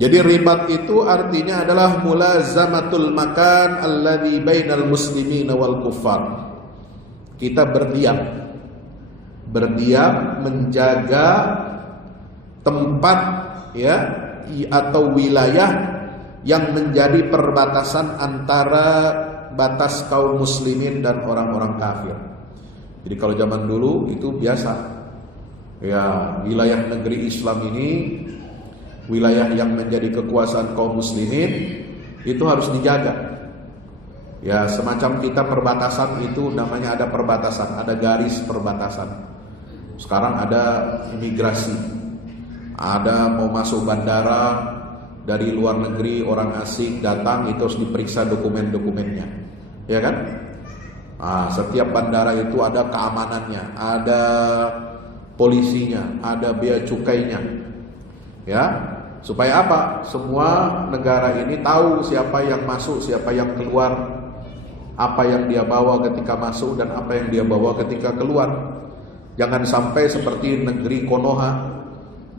Jadi ribat itu artinya adalah mulazamatul makan alladzi bainal muslimin wal kuffar. Kita berdiam menjaga tempat, ya, atau wilayah yang menjadi perbatasan antara batas kaum muslimin dan orang-orang kafir. Jadi kalau zaman dulu itu biasa, ya, wilayah negeri Islam ini, wilayah yang menjadi kekuasaan kaum muslimin itu harus dijaga. Ya, semacam kita perbatasan itu namanya ada perbatasan, ada garis perbatasan. Sekarang ada imigrasi. Ada mau masuk bandara dari luar negeri, orang asing datang, itu harus diperiksa dokumen-dokumennya, ya kan? Nah, setiap bandara itu ada keamanannya, ada polisinya, ada bea cukainya, ya. Supaya apa? Semua negara ini tahu siapa yang masuk, siapa yang keluar, apa yang dia bawa ketika masuk dan apa yang dia bawa ketika keluar. Jangan sampai seperti negeri Konoha,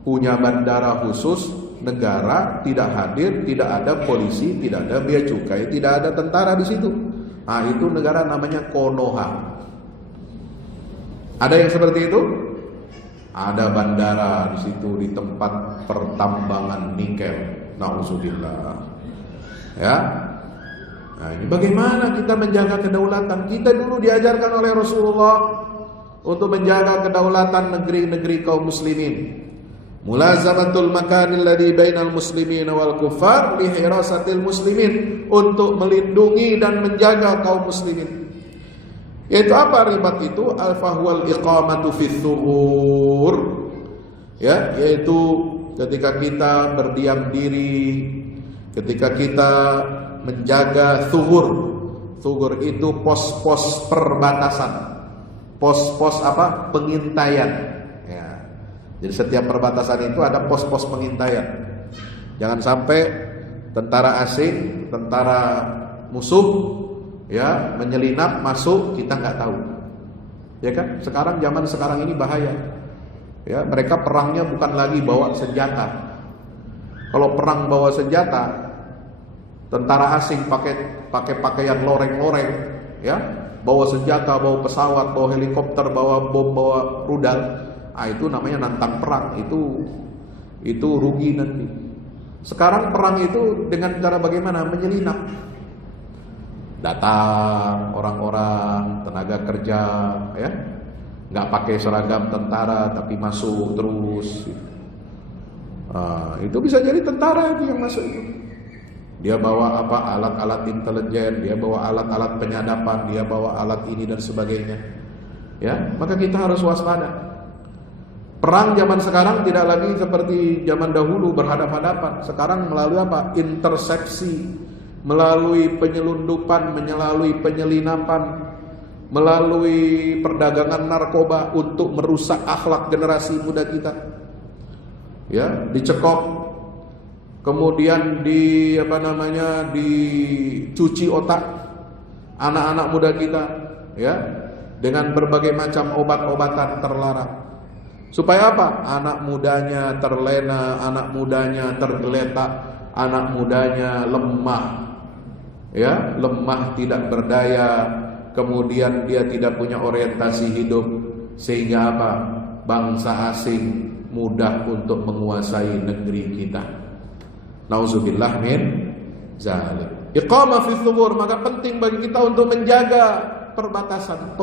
punya bandara khusus, negara tidak hadir, tidak ada polisi, tidak ada bea cukai, tidak ada tentara di situ. Nah, itu negara namanya Konoha. Ada yang seperti itu? ada bandara di situ, di tempat pertambangan nikel. Nauzubillah. Ya. Nah, ini bagaimana kita menjaga kedaulatan? Kita dulu diajarkan oleh Rasulullah untuk menjaga kedaulatan negeri-negeri kaum muslimin. Mulazamatul makanil ladzi bainal muslimin wal kuffar li hirasatil muslimin, untuk melindungi dan menjaga kaum muslimin. Yaitu apa ribat itu? Al-fahwal iqamatu fis suhur. Ya, yaitu ketika kita berdiam diri, ketika kita menjaga suhur. Suhur itu pos-pos perbatasan. Pos-pos apa? Pengintaian. Ya. Jadi setiap perbatasan itu ada pos-pos pengintaian. Jangan sampai tentara asing, tentara musuh ya menyelinap masuk, kita nggak tahu. Ya kan? Zaman sekarang ini bahaya. Ya, mereka perangnya bukan lagi bawa senjata. Kalau perang bawa senjata, tentara asing pakai pakaian loreng-loreng, ya, bawa senjata, bawa pesawat, bawa helikopter, bawa bom, bawa rudal. Itu namanya nantang perang. Itu rugi nanti. Sekarang perang itu dengan cara bagaimana? Menyelinap. Datang orang-orang, tenaga kerja, ya, nggak pakai seragam tentara tapi masuk terus. Itu bisa jadi tentara itu yang masuk itu. Dia bawa apa? Alat-alat intelijen, dia bawa alat-alat penyadapan, dia bawa alat ini dan sebagainya. Ya, maka kita harus waspada. Perang zaman sekarang tidak lagi seperti zaman dahulu berhadapan-hadapan. Sekarang melalui apa? Intersepsi, melalui penyelundupan, melalui penyelinapan, melalui perdagangan narkoba untuk merusak akhlak generasi muda kita. Ya, dicekok, kemudian dicuci otak anak-anak muda kita, ya, dengan berbagai macam obat-obatan terlarang. Supaya apa? Anak mudanya terlena, anak mudanya tergeletak, anak mudanya lemah, ya, lemah, tidak berdaya, kemudian dia tidak punya orientasi hidup, sehingga apa? Bangsa asing mudah untuk menguasai negeri kita. Nauzubillah min zalik. Iqamah fi thubur, maka penting bagi kita untuk menjaga perbatasan,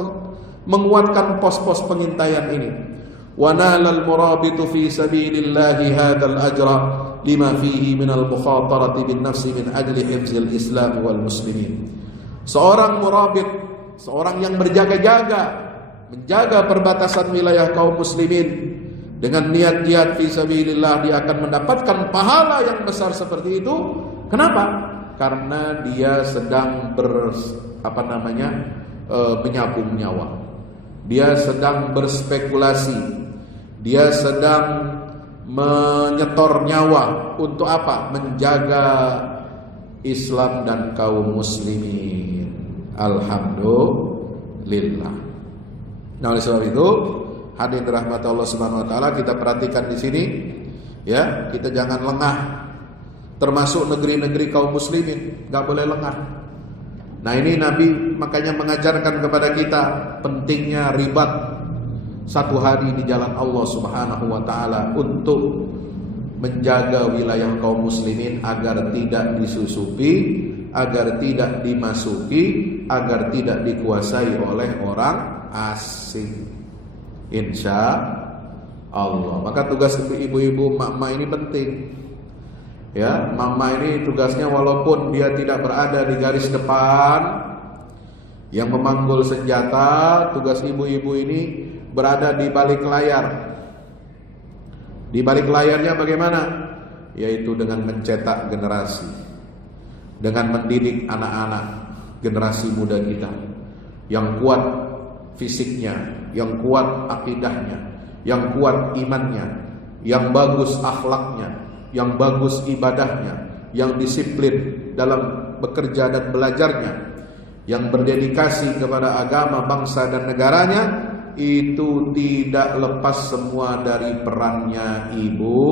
menguatkan pos-pos pengintaian ini. Wa nalal murabitu fi sabilillahi hadzal ajra lima fihi minal mukhatarati bin nafsi min ajli hifzil Islam wal muslimin. Seorang murabit, seorang yang berjaga-jaga, menjaga perbatasan wilayah kaum muslimin dengan niat jihad fi sabilillah, dia akan mendapatkan pahala yang besar seperti itu. Kenapa? Karena dia sedang menyabung nyawa. Dia sedang berspekulasi. Dia sedang menyetor nyawa untuk apa? Menjaga Islam dan kaum muslimin. Alhamdulillah. Nah, oleh sebab itu, hadirin dirahmati Allah Subhanahu wa taala, kita perhatikan di sini, ya, kita jangan lengah. Termasuk negeri-negeri kaum muslimin, enggak boleh lengah. Nah, ini Nabi makanya mengajarkan kepada kita pentingnya ribat satu hari di jalan Allah Subhanahu wa taala untuk menjaga wilayah kaum muslimin agar tidak disusupi, agar tidak dimasuki, agar tidak dikuasai oleh orang asing. Insya Allah. Maka tugas ibu-ibu, mama ini penting. Ya, mama ini tugasnya walaupun dia tidak berada di garis depan yang memanggul senjata, tugas ibu-ibu ini berada di balik layar. Di balik layarnya bagaimana? Yaitu dengan mencetak generasi, dengan mendidik anak-anak generasi muda kita yang kuat fisiknya, yang kuat akidahnya, yang kuat imannya, yang bagus akhlaknya, yang bagus ibadahnya, yang disiplin dalam bekerja dan belajarnya, yang berdedikasi kepada agama, bangsa dan negaranya. Itu tidak lepas semua dari perannya ibu.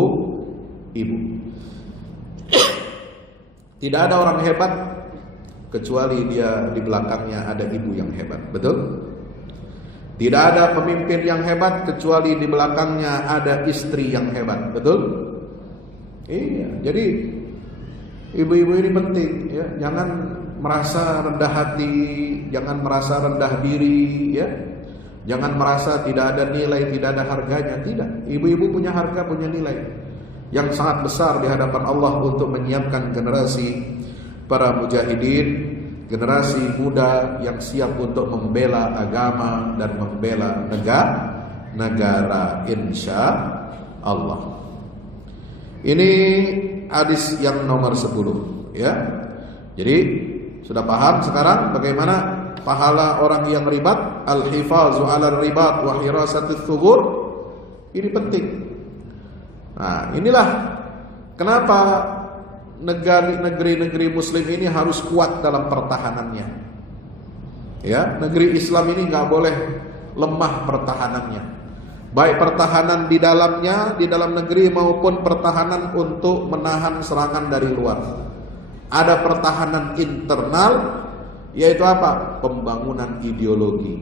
Tidak ada orang hebat kecuali dia di belakangnya ada ibu yang hebat. Betul? Tidak ada pemimpin yang hebat kecuali di belakangnya ada istri yang hebat. Betul? Iya. Jadi ibu-ibu ini penting ya. Jangan merasa rendah hati, jangan merasa rendah diri ya. Jangan merasa tidak ada nilai, tidak ada harganya. Tidak. Ibu-ibu punya harga, punya nilai yang sangat besar di hadapan Allah untuk menyiapkan generasi para mujahidin, generasi muda yang siap untuk membela agama dan membela negara insya Allah. Ini hadis yang nomor 10 ya. Jadi sudah paham sekarang bagaimana pahala orang yang ribat, al-hifazu 'ala ribat wa hirasatut thubur. Ini penting. Nah, inilah kenapa negeri-negeri Muslim ini harus kuat dalam pertahanannya. Ya, negeri Islam ini nggak boleh lemah pertahanannya. Baik pertahanan di dalamnya, di dalam negeri maupun pertahanan untuk menahan serangan dari luar. Ada pertahanan internal, yaitu apa? Pembangunan ideologi,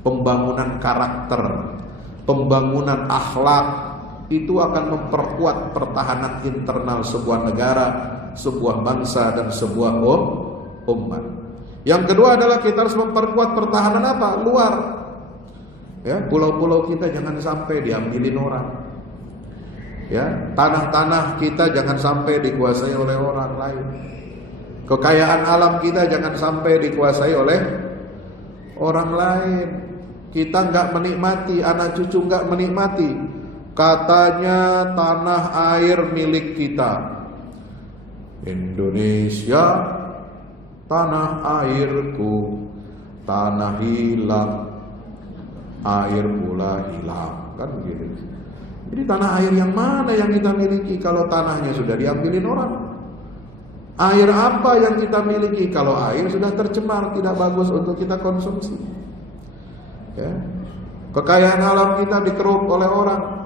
pembangunan karakter, pembangunan akhlak. Itu akan memperkuat pertahanan internal sebuah negara, sebuah bangsa dan sebuah umat. Yang kedua adalah kita harus memperkuat pertahanan apa? Luar. Ya, pulau-pulau kita jangan sampai diambilin orang. Ya, tanah-tanah kita jangan sampai dikuasai oleh orang lain. Kekayaan alam kita jangan sampai dikuasai oleh orang lain. Kita nggak menikmati, anak cucu nggak menikmati. Katanya tanah air milik kita. Indonesia, tanah airku, tanah hilang, air pula hilang. Kan begitu. Jadi tanah air yang mana yang kita miliki kalau tanahnya sudah diambilin orang? Air apa yang kita miliki kalau air sudah tercemar, tidak bagus untuk kita konsumsi? Ya. Kekayaan alam kita dikeruk oleh orang.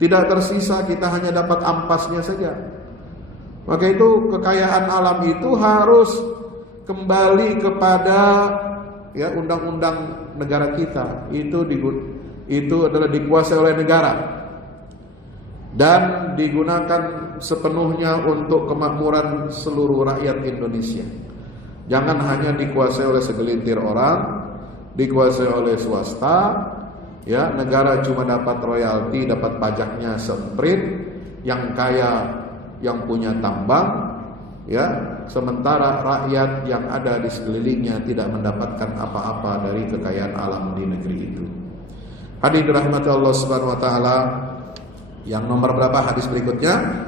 Tidak tersisa, kita hanya dapat ampasnya saja. Maka itu kekayaan alam itu harus kembali kepada ya undang-undang negara kita. Itu adalah dikuasai oleh negara dan digunakan sepenuhnya untuk kemakmuran seluruh rakyat Indonesia. Jangan hanya dikuasai oleh segelintir orang, dikuasai oleh swasta. Ya, negara cuma dapat royalti, dapat pajaknya semprit, yang kaya yang punya tambang, ya, sementara rakyat yang ada di sekelilingnya tidak mendapatkan apa-apa dari kekayaan alam di negeri itu. Hadirin dirahmati Allah Subhanahu wa taala, yang nomor berapa hadis berikutnya?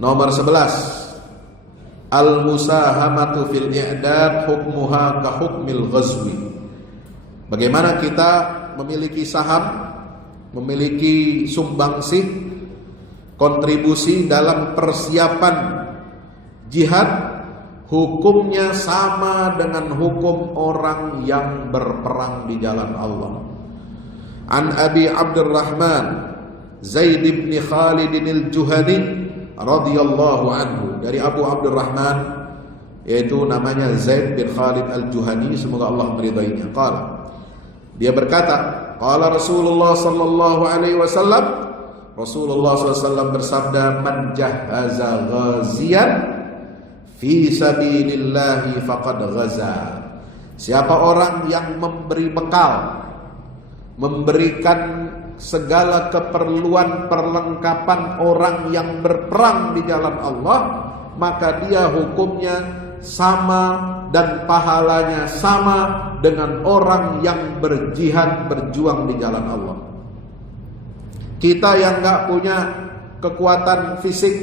Nomor 11. Al-musahamatu fil i'dad hukmuha ka hukmil ghazwi. Bagaimana kita memiliki saham, memiliki sumbangsih, kontribusi dalam persiapan jihad, hukumnya sama dengan hukum orang yang berperang di jalan Allah. An Abi Abdurrahman Zaid bin Khalid al-Juhani radhiyallahu anhu, dari Abu Abdurrahman, yaitu namanya Zaid bin Khalid al-Juhani, semoga Allah meridainya. Qala, dia berkata, qala Rasulullah sallallahu alaihi wasallam, Rasulullah SAW bersabda, man jahaza ghaziyan fi sabilillahi faqad ghaza. Siapa orang yang memberi bekal, memberikan segala keperluan perlengkapan orang yang berperang di jalan Allah, maka dia hukumnya sama dan pahalanya sama dengan orang yang berjihad, berjuang di jalan Allah. Kita yang gak punya kekuatan fisik,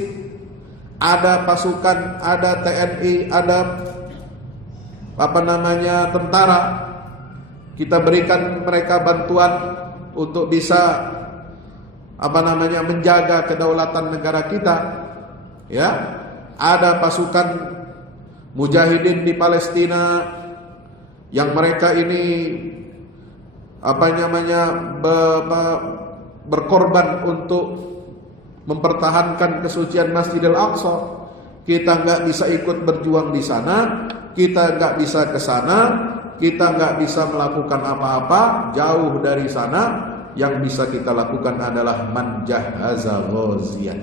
ada pasukan, ada TNI, ada tentara, kita berikan mereka bantuan untuk bisa menjaga kedaulatan negara kita. Ya, ada pasukan mujahidin di Palestina yang mereka ini berkorban untuk mempertahankan kesucian Masjidil Aqsa. Kita nggak bisa ikut berjuang di sana, kita nggak bisa ke sana, kita nggak bisa melakukan apa-apa. Jauh dari sana, yang bisa kita lakukan adalah manjahaza ghaziyan.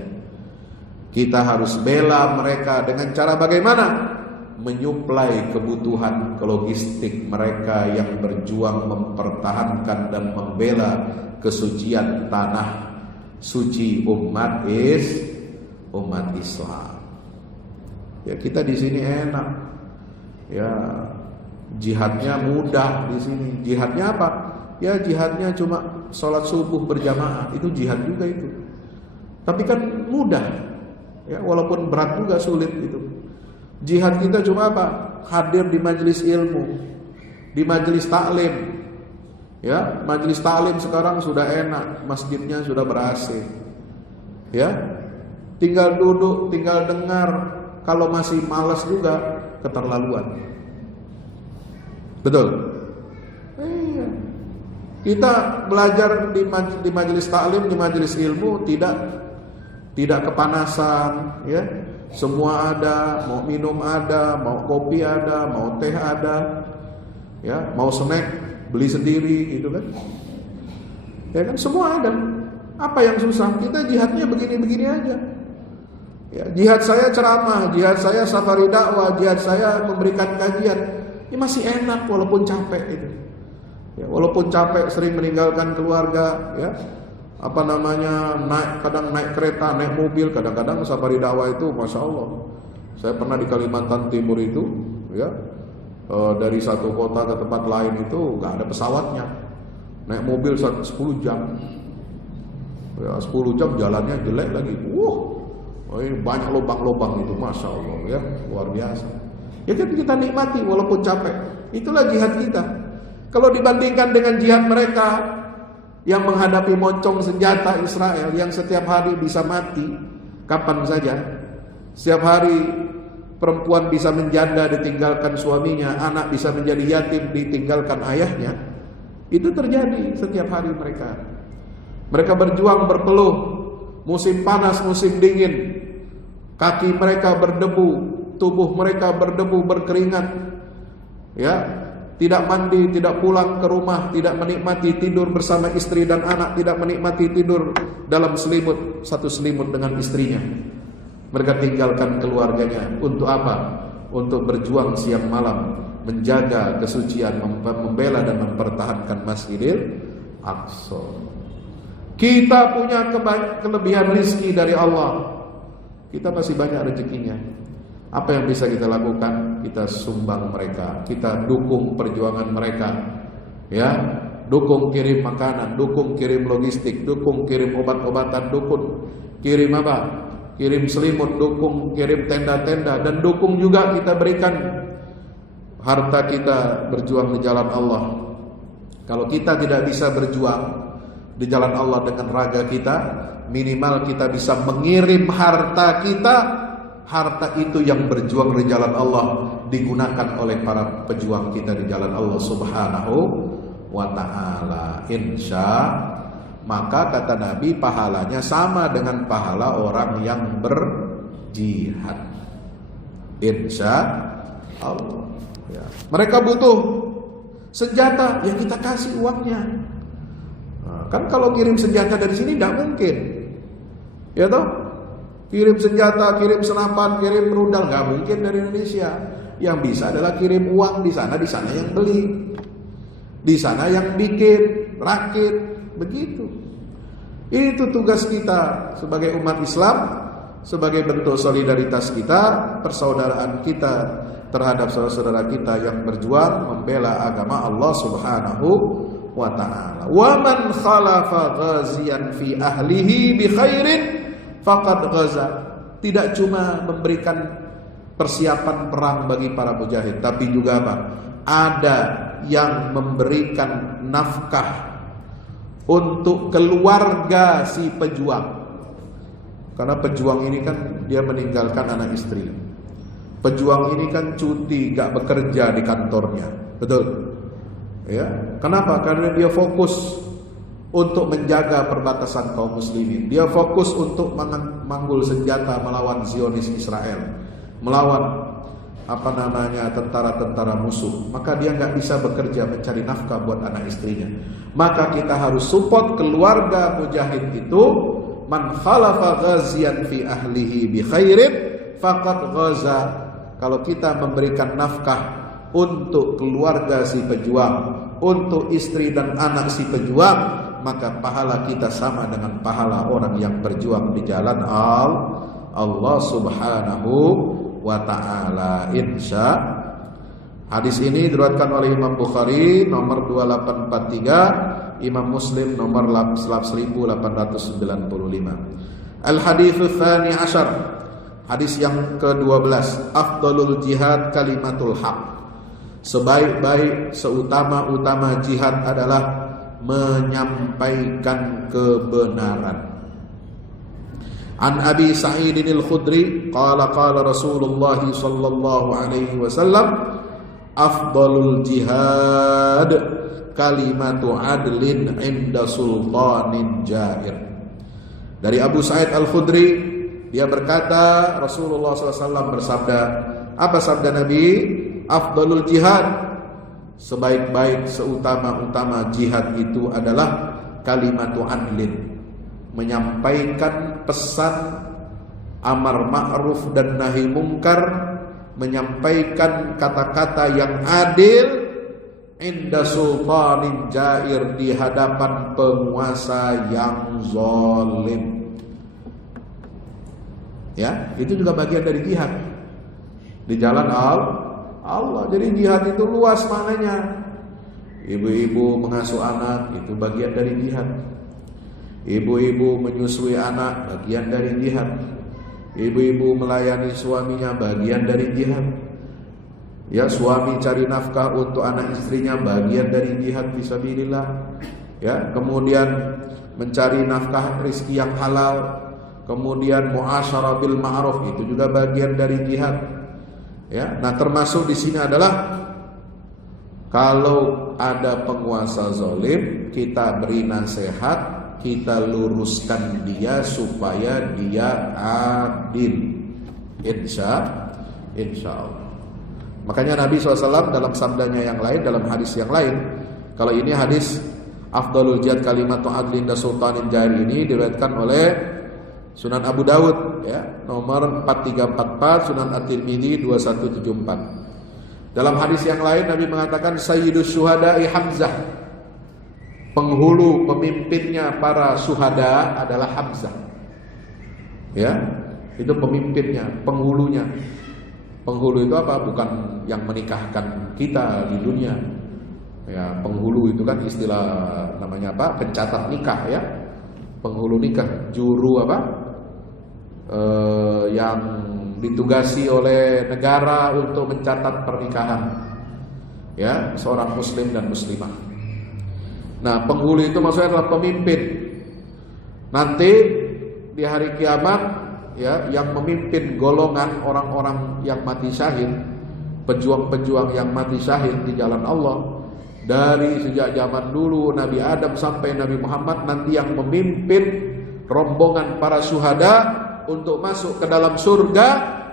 Kita harus bela mereka dengan cara bagaimana? Menyuplai kebutuhan logistik mereka yang berjuang mempertahankan dan membela kesucian tanah suci umat Islam. Ya, kita di sini enak. Ya, jihadnya mudah di sini. Jihadnya apa? Ya, jihadnya cuma sholat subuh berjamaah. Itu jihad juga itu. Tapi kan mudah. Ya, walaupun berat juga, sulit itu. Jihad kita cuma apa? Hadir di majelis ilmu, di majelis taklim. Ya, majelis taklim sekarang sudah enak, masjidnya sudah ber-AC. Ya, tinggal duduk, tinggal dengar. Kalau masih malas juga, keterlaluan. Betul? Iya. Kita belajar di majelis taklim, di majelis ilmu, tidak kepanasan, ya. Semua ada, mau minum ada, mau kopi ada, mau teh ada, ya, mau snack beli sendiri, gitu kan? Ya kan, semua ada. Apa yang susah? Kita jihadnya begini-begini aja. Ya, jihad saya ceramah, jihad saya safari dakwah, jihad saya memberikan kajian. Ini masih enak walaupun capek itu. Ya, walaupun capek, sering meninggalkan keluarga, ya. Kadang naik kereta, naik mobil, kadang-kadang safari dakwah itu Masya Allah. Saya pernah di Kalimantan Timur itu, ya, dari satu kota ke tempat lain itu gak ada pesawatnya, naik mobil 10 jam, ya, 10 jam jalannya jelek lagi. Ini banyak lubang-lubang itu, Masya Allah, ya, luar biasa. Ya kan, kita nikmati walaupun capek. Itulah jihad kita. Kalau dibandingkan dengan jihad mereka yang menghadapi moncong senjata Israel, yang setiap hari bisa mati kapan saja, setiap hari perempuan bisa menjanda ditinggalkan suaminya, anak bisa menjadi yatim ditinggalkan ayahnya. Itu terjadi setiap hari mereka. Mereka berjuang berpeluh, musim panas, musim dingin, kaki mereka berdebu, tubuh mereka berdebu, berkeringat, ya. Tidak mandi, tidak pulang ke rumah, tidak menikmati tidur bersama istri dan anak, tidak menikmati tidur dalam selimut, satu selimut dengan istrinya. Mereka tinggalkan keluarganya. Untuk apa? Untuk berjuang siang malam, menjaga kesucian, membela dan mempertahankan Masjidil Aqsa. Kita punya kelebihan rizki dari Allah. Kita masih banyak rezekinya. Apa yang bisa kita lakukan? Kita sumbang mereka, kita dukung perjuangan mereka, ya, dukung kirim makanan, dukung kirim logistik, dukung kirim obat-obatan, dukung kirim apa? Kirim selimut, dukung kirim tenda-tenda, dan dukung juga kita berikan harta kita berjuang di jalan Allah. Kalau kita tidak bisa berjuang di jalan Allah dengan raga kita, minimal kita bisa mengirim harta kita. Harta itu yang berjuang di jalan Allah digunakan oleh para pejuang kita di jalan Allah Subhanahu wa ta'ala. Maka kata Nabi, pahalanya sama dengan pahala orang yang berjihad. Insya Allah, ya. Mereka butuh senjata, ya kita kasih uangnya. Nah, kan kalau kirim senjata dari sini tidak mungkin, ya toh? Kirim senjata, kirim senapan, kirim rudal, nggak mungkin dari Indonesia. Yang bisa adalah kirim uang di sana yang beli, di sana yang bikin, rakit, begitu. Itu tugas kita sebagai umat Islam, sebagai bentuk solidaritas kita, persaudaraan kita terhadap saudara-saudara kita yang berjuang membela agama Allah Subhanahu wa ta'ala. Wa man khalafa ghaziyan fi ahlihi bi khairin faqad ghaza. Tidak cuma memberikan persiapan perang bagi para mujahid, tapi juga apa? Ada yang memberikan nafkah untuk keluarga si pejuang. Karena pejuang ini kan dia meninggalkan anak istri. Pejuang ini kan cuti, gak bekerja di kantornya. Betul? Ya. Kenapa? Karena dia fokus untuk menjaga perbatasan kaum muslimin. Dia fokus untuk memanggul senjata melawan Zionis Israel, melawan tentara-tentara musuh, maka dia nggak bisa bekerja mencari nafkah buat anak istrinya. Maka kita harus support keluarga mujahid itu. Man khalafa ghaziyan fi ahlihi bi khairin faqad ghaza. Kalau kita memberikan nafkah untuk keluarga si pejuang, untuk istri dan anak si pejuang, maka pahala kita sama dengan pahala orang yang berjuang di jalan Allah Subhanahu wa ta'ala. Insya hadis ini diriwayatkan oleh Imam Bukhari nomor 2843, Imam Muslim nomor 1895. Al-haditsu tsani asyar, hadis yang ke-12, afdalul jihad kalimatul haq. Sebaik-baik, seutama-utama jihad adalah menyampaikan kebenaran. An Abi Sa'id al-Khudri qala qala Rasulullah sallallahu alaihi wasallam afdalul jihad kalimatu adlin inda sultanin jair. Dari Abu Sa'id al-Khudri, dia berkata Rasulullah SAW bersabda, apa sabda Nabi? Afdalul jihad, sebaik-baik seutama-utama jihad itu adalah kalimatu adlin, menyampaikan pesan amar ma'ruf dan nahi mungkar, menyampaikan kata-kata yang adil inda sultanin jair, di hadapan penguasa yang zalim. Ya, itu juga bagian dari jihad di jalan Allah. Jadi jihad itu luas maknanya. Ibu-ibu mengasuh anak itu bagian dari jihad. Ibu-ibu menyusui anak bagian dari jihad. Ibu-ibu melayani suaminya bagian dari jihad. Ya, suami cari nafkah untuk anak istrinya bagian dari jihad fisabilillah. Ya, kemudian mencari nafkah rezeki yang halal, kemudian muasyarah bil ma'ruf, itu juga bagian dari jihad. Ya, nah termasuk di sini adalah kalau ada penguasa zalim, kita beri nasihat, kita luruskan dia supaya dia adil. Insya Allah. Makanya Nabi SAW dalam sabdanya yang lain, dalam hadis yang lain, kalau ini hadis afdalul jihad kalimatu adlin da sultanin jair, ini diriwayatkan oleh Sunan Abu Dawud, ya, nomor 4344, Sunan At-Tirmidzi 2174. Dalam hadis yang lain Nabi mengatakan sayyidus syuhada'i Hamzah, penghulu pemimpinnya para syuhada adalah Hamzah. Ya, itu pemimpinnya, penghulunya. Penghulu itu apa? Bukan yang menikahkan kita di dunia. Ya, penghulu itu kan istilah namanya apa? Pencatat nikah, ya. Penghulu nikah, juru apa? Yang ditugasi oleh negara untuk mencatat pernikahan, ya, seorang muslim dan muslimah. Nah, penghulu itu maksudnya adalah pemimpin. Nanti di hari kiamat, ya, yang memimpin golongan orang-orang yang mati syahid, pejuang-pejuang yang mati syahid di jalan Allah, dari sejak zaman dulu Nabi Adam sampai Nabi Muhammad, nanti yang memimpin rombongan para syuhada untuk masuk ke dalam surga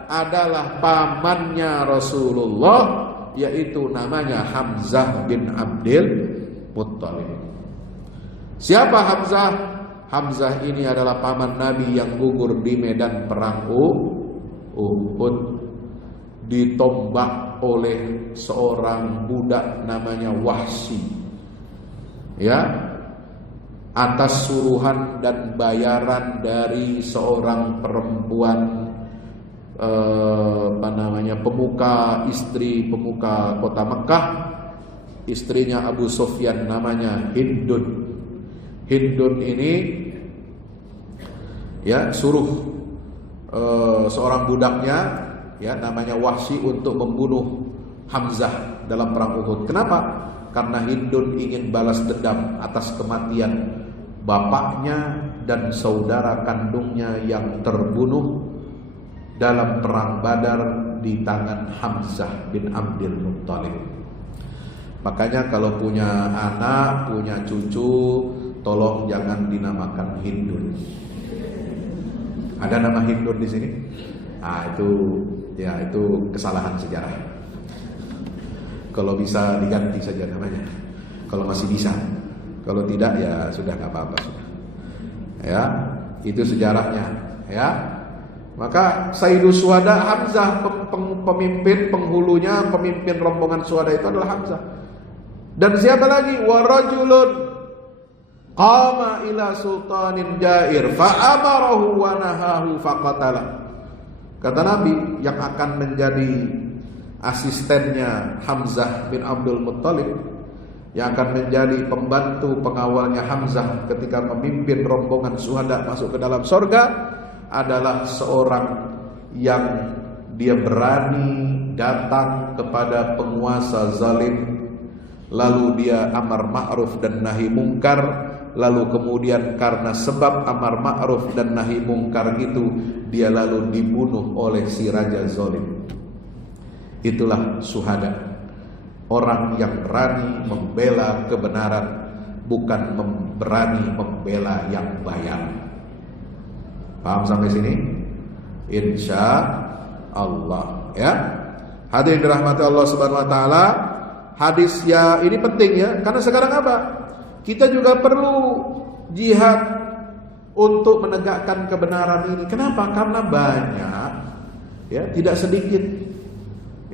adalah pamannya Rasulullah, yaitu namanya Hamzah bin Abdul Muttalib. Siapa Hamzah? Hamzah ini adalah paman Nabi yang gugur di medan perang Uhud, ditombak oleh seorang budak namanya Wahsy, ya, atas suruhan dan bayaran dari seorang perempuan pemuka, istri pemuka kota Mekah, istrinya Abu Sufyan, namanya Hindun. Hindun ini, ya, suruh seorang budaknya, ya, namanya Wahsy untuk membunuh Hamzah dalam perang Uhud. Kenapa? Karena Hindun ingin balas dendam atas kematian bapaknya dan saudara kandungnya yang terbunuh dalam perang Badar di tangan Hamzah bin Abdul Muttalib. Makanya kalau punya anak, punya cucu, tolong jangan dinamakan Hindun. Ada nama Hindun di sini? Itu kesalahan sejarah. Kalau bisa diganti saja namanya. Kalau masih bisa. Kalau tidak ya sudah nggak apa-apa sudah. Ya, itu sejarahnya. Ya, maka Sayyidus Syuhada Hamzah, pemimpin penghulunya, pemimpin rombongan syuhada itu adalah Hamzah. Dan siapa lagi? Wa rajulun qama ila sultanin jair fa amarahu wa nahahu faqatala. Kata Nabi, yang akan menjadi asistennya Hamzah bin Abdul Muttalib, yang akan menjadi pembantu pengawalnya Hamzah ketika memimpin rombongan syuhada masuk ke dalam surga, adalah seorang yang dia berani datang kepada penguasa zalim, lalu dia amar ma'ruf dan nahi mungkar, lalu kemudian karena sebab amar ma'ruf dan nahi mungkar itu dia lalu dibunuh oleh si raja zalim. Itulah syuhada, orang yang berani membela kebenaran, bukan berani membela yang bayar. Paham sampai sini? Insya Allah, ya. Hadirin dirahmati Allah Subhanahu wa taala. Hadis ya ini penting ya, karena sekarang apa? Kita juga perlu jihad untuk menegakkan kebenaran ini. Kenapa? Karena banyak, ya, tidak sedikit,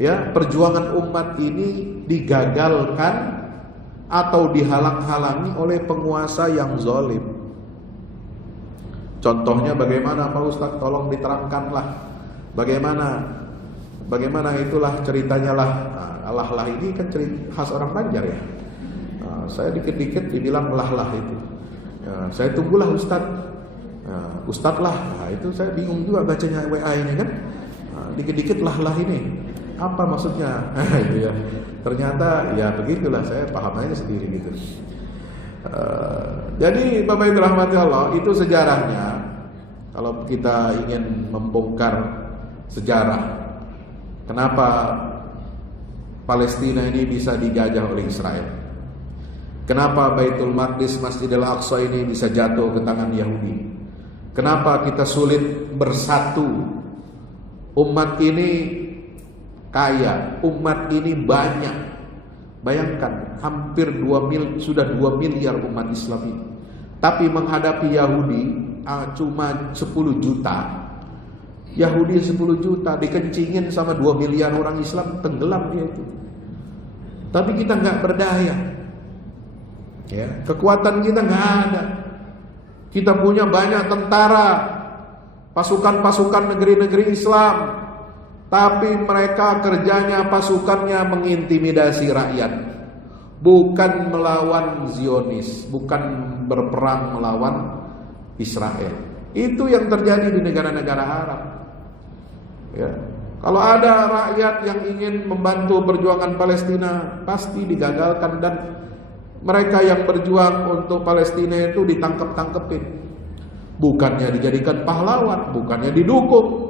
ya, perjuangan umat ini digagalkan atau dihalang-halangi oleh penguasa yang zalim. Contohnya bagaimana Pak Ustadz? Tolong diterangkanlah. Bagaimana itulah ceritanya lah. Lah ini kan cerita khas orang Banjar ya. Saya dikit-dikit dibilang lah itu. Saya tunggulah Ustadz. Ustadz lah. Itu saya bingung juga bacanya WA ini kan. Dikit-dikit lah ini. Apa maksudnya? Itu ya. Ternyata ya begitulah, saya paham aja sendiri gitu. Jadi Bapak Ibu rahmati Allah, itu sejarahnya. Kalau kita ingin membongkar sejarah, kenapa Palestina ini bisa dijajah oleh Israel, kenapa Baitul Maqdis Masjidil Aqsa ini bisa jatuh ke tangan Yahudi, kenapa kita sulit bersatu. Umat ini kaya, umat ini banyak. Bayangkan, hampir 2 miliar umat Islam ini. Tapi menghadapi Yahudi cuma 10 juta. Yahudi 10 juta dikencingin sama 2 miliar orang Islam, tenggelam dia itu. Tapi kita nggak berdaya. Ya, kekuatan kita nggak ada. Kita punya banyak tentara, pasukan-pasukan negeri-negeri Islam. Tapi mereka kerjanya, pasukannya mengintimidasi rakyat, bukan melawan Zionis, bukan berperang melawan Israel. Itu yang terjadi di negara-negara Arab. Ya. Kalau ada rakyat yang ingin membantu perjuangan Palestina, pasti digagalkan, dan mereka yang berjuang untuk Palestina itu ditangkep-tangkepin. Bukannya dijadikan pahlawan, bukannya didukung,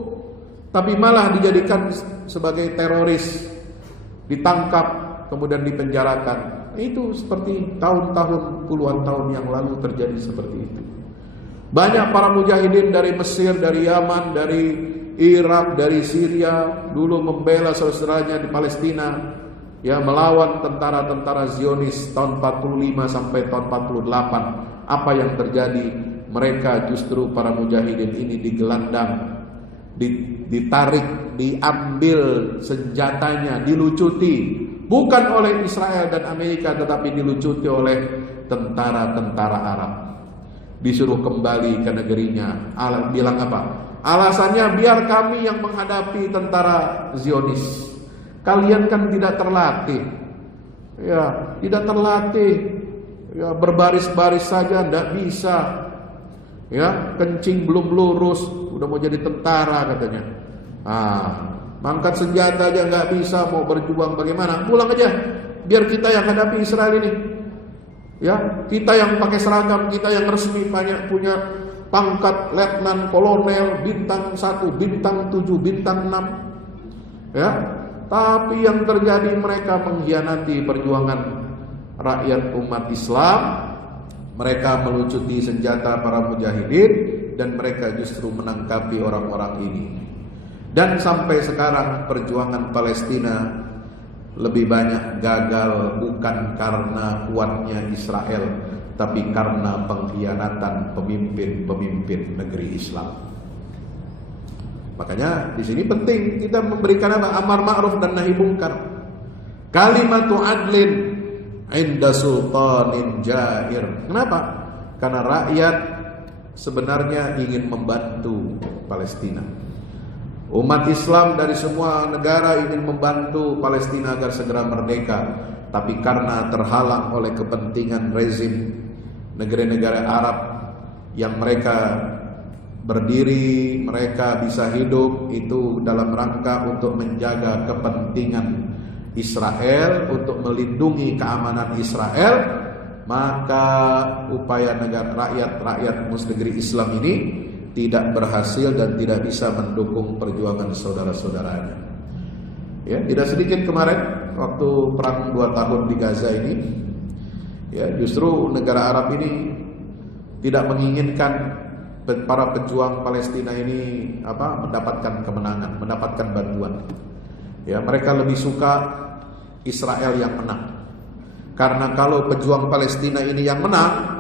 tapi malah dijadikan sebagai teroris, ditangkap, kemudian dipenjarakan. Itu seperti tahun-tahun, puluhan tahun yang lalu terjadi seperti itu. Banyak para mujahidin dari Mesir, dari Yaman, dari Irak, dari Syria dulu membela saudaranya di Palestina, ya, melawan tentara-tentara Zionis tahun 45 sampai tahun 48. Apa yang terjadi? Mereka justru para mujahidin ini digelandang, ditarik, diambil senjatanya, dilucuti, bukan oleh Israel dan Amerika, tetapi dilucuti oleh tentara-tentara Arab. Disuruh kembali ke negerinya. Bilang apa? Alasannya biar kami yang menghadapi tentara Zionis. Kalian kan tidak terlatih. Ya, tidak terlatih. Ya, berbaris-baris saja tidak bisa. Ya, kencing belum lurus, udah mau jadi tentara katanya. Mangkat senjata aja nggak bisa, mau berjuang bagaimana? Pulang aja, biar kita yang hadapi Israel ini. Ya, kita yang pakai seragam, kita yang resmi, banyak punya pangkat letnan, kolonel, bintang 1, bintang 7, bintang 6. Ya, tapi yang terjadi mereka mengkhianati perjuangan rakyat umat Islam. Mereka melucuti senjata para mujahidin dan mereka justru menangkapi orang-orang ini. Dan sampai sekarang perjuangan Palestina lebih banyak gagal bukan karena kuatnya Israel, tapi karena pengkhianatan pemimpin-pemimpin negeri Islam. Makanya di sini penting kita memberikan amar ma'ruf dan nahi munkar. Kalimatu adlin inda sultanin jair. Kenapa? Karena rakyat sebenarnya ingin membantu Palestina. Umat Islam dari semua negara ingin membantu Palestina agar segera merdeka, tapi karena terhalang oleh kepentingan rezim negara-negara Arab yang mereka berdiri, mereka bisa hidup itu dalam rangka untuk menjaga kepentingan Israel, untuk melindungi keamanan Israel, maka upaya negara rakyat negeri Islam ini tidak berhasil dan tidak bisa mendukung perjuangan saudara-saudaranya. Ya, tidak sedikit kemarin waktu perang 2 tahun di Gaza ini, ya, justru negara Arab ini tidak menginginkan para pejuang Palestina ini mendapatkan kemenangan, mendapatkan bantuan. Ya, mereka lebih suka Israel yang menang. Karena kalau pejuang Palestina ini yang menang,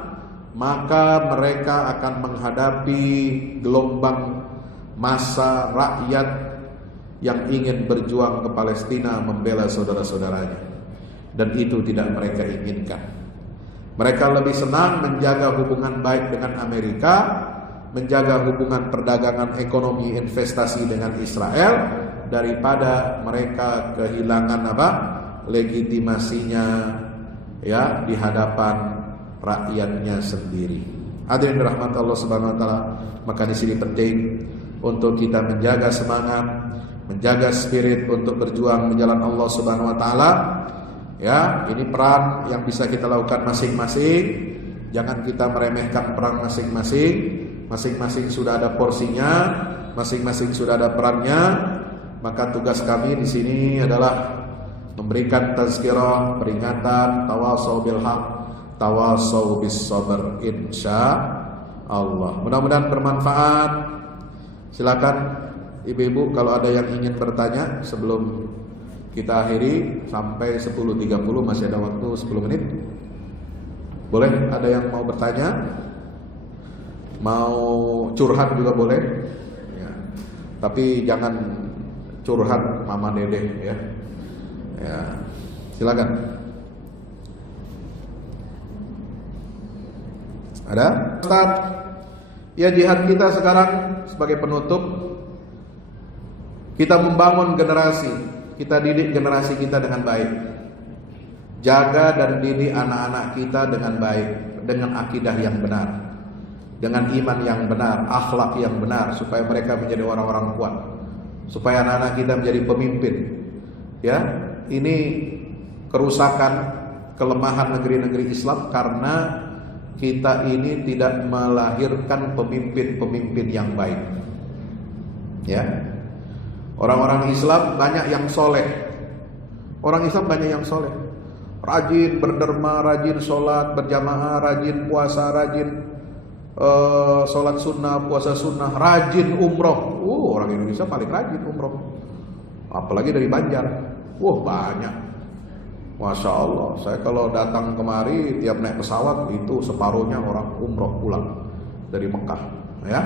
maka mereka akan menghadapi gelombang massa rakyat yang ingin berjuang ke Palestina membela saudara-saudaranya. Dan itu tidak mereka inginkan. Mereka lebih senang menjaga hubungan baik dengan Amerika, menjaga hubungan perdagangan ekonomi investasi dengan Israel, daripada mereka kehilangan legitimasinya ya di hadapan rakyatnya sendiri. Hadirin rahmat Allah Subhanahu wa taala, maka di sini penting untuk kita menjaga semangat, menjaga spirit untuk berjuang di jalan Allah Subhanahu wa taala. Ya, ini peran yang bisa kita lakukan masing-masing. Jangan kita meremehkan peran masing-masing. Masing-masing sudah ada porsinya, masing-masing sudah ada perannya. Maka tugas kami di sini adalah memberikan tazkirah, peringatan, tawasau bil haq, tawasau bis sabr, insyaallah. Mudah-mudahan bermanfaat. Silakan ibu-ibu kalau ada yang ingin bertanya sebelum kita akhiri sampai 10.30, masih ada waktu 10 menit. Boleh, ada yang mau bertanya? Mau curhat juga boleh ya. Tapi jangan curhat mama dede ya. Ya, silakan. Ada? Ustaz, ya jihad kita sekarang sebagai penutup, kita membangun generasi, kita didik generasi kita dengan baik. Jaga dan didik anak-anak kita dengan baik, dengan akidah yang benar, dengan iman yang benar, akhlak yang benar, supaya mereka menjadi orang-orang kuat, supaya anak-anak kita menjadi pemimpin. Ya, ini kerusakan, kelemahan negeri-negeri Islam karena kita ini tidak melahirkan pemimpin-pemimpin yang baik. Ya, orang-orang Islam banyak yang soleh. Orang Islam banyak yang soleh, rajin berderma, rajin sholat berjamaah, rajin puasa, rajin sholat sunnah, puasa sunnah, rajin umroh. Orang Indonesia paling rajin umroh, apalagi dari Banjar. Banyak. Masya Allah, saya kalau datang kemari tiap naik pesawat itu separuhnya orang umroh pulang dari Mekah. Ya,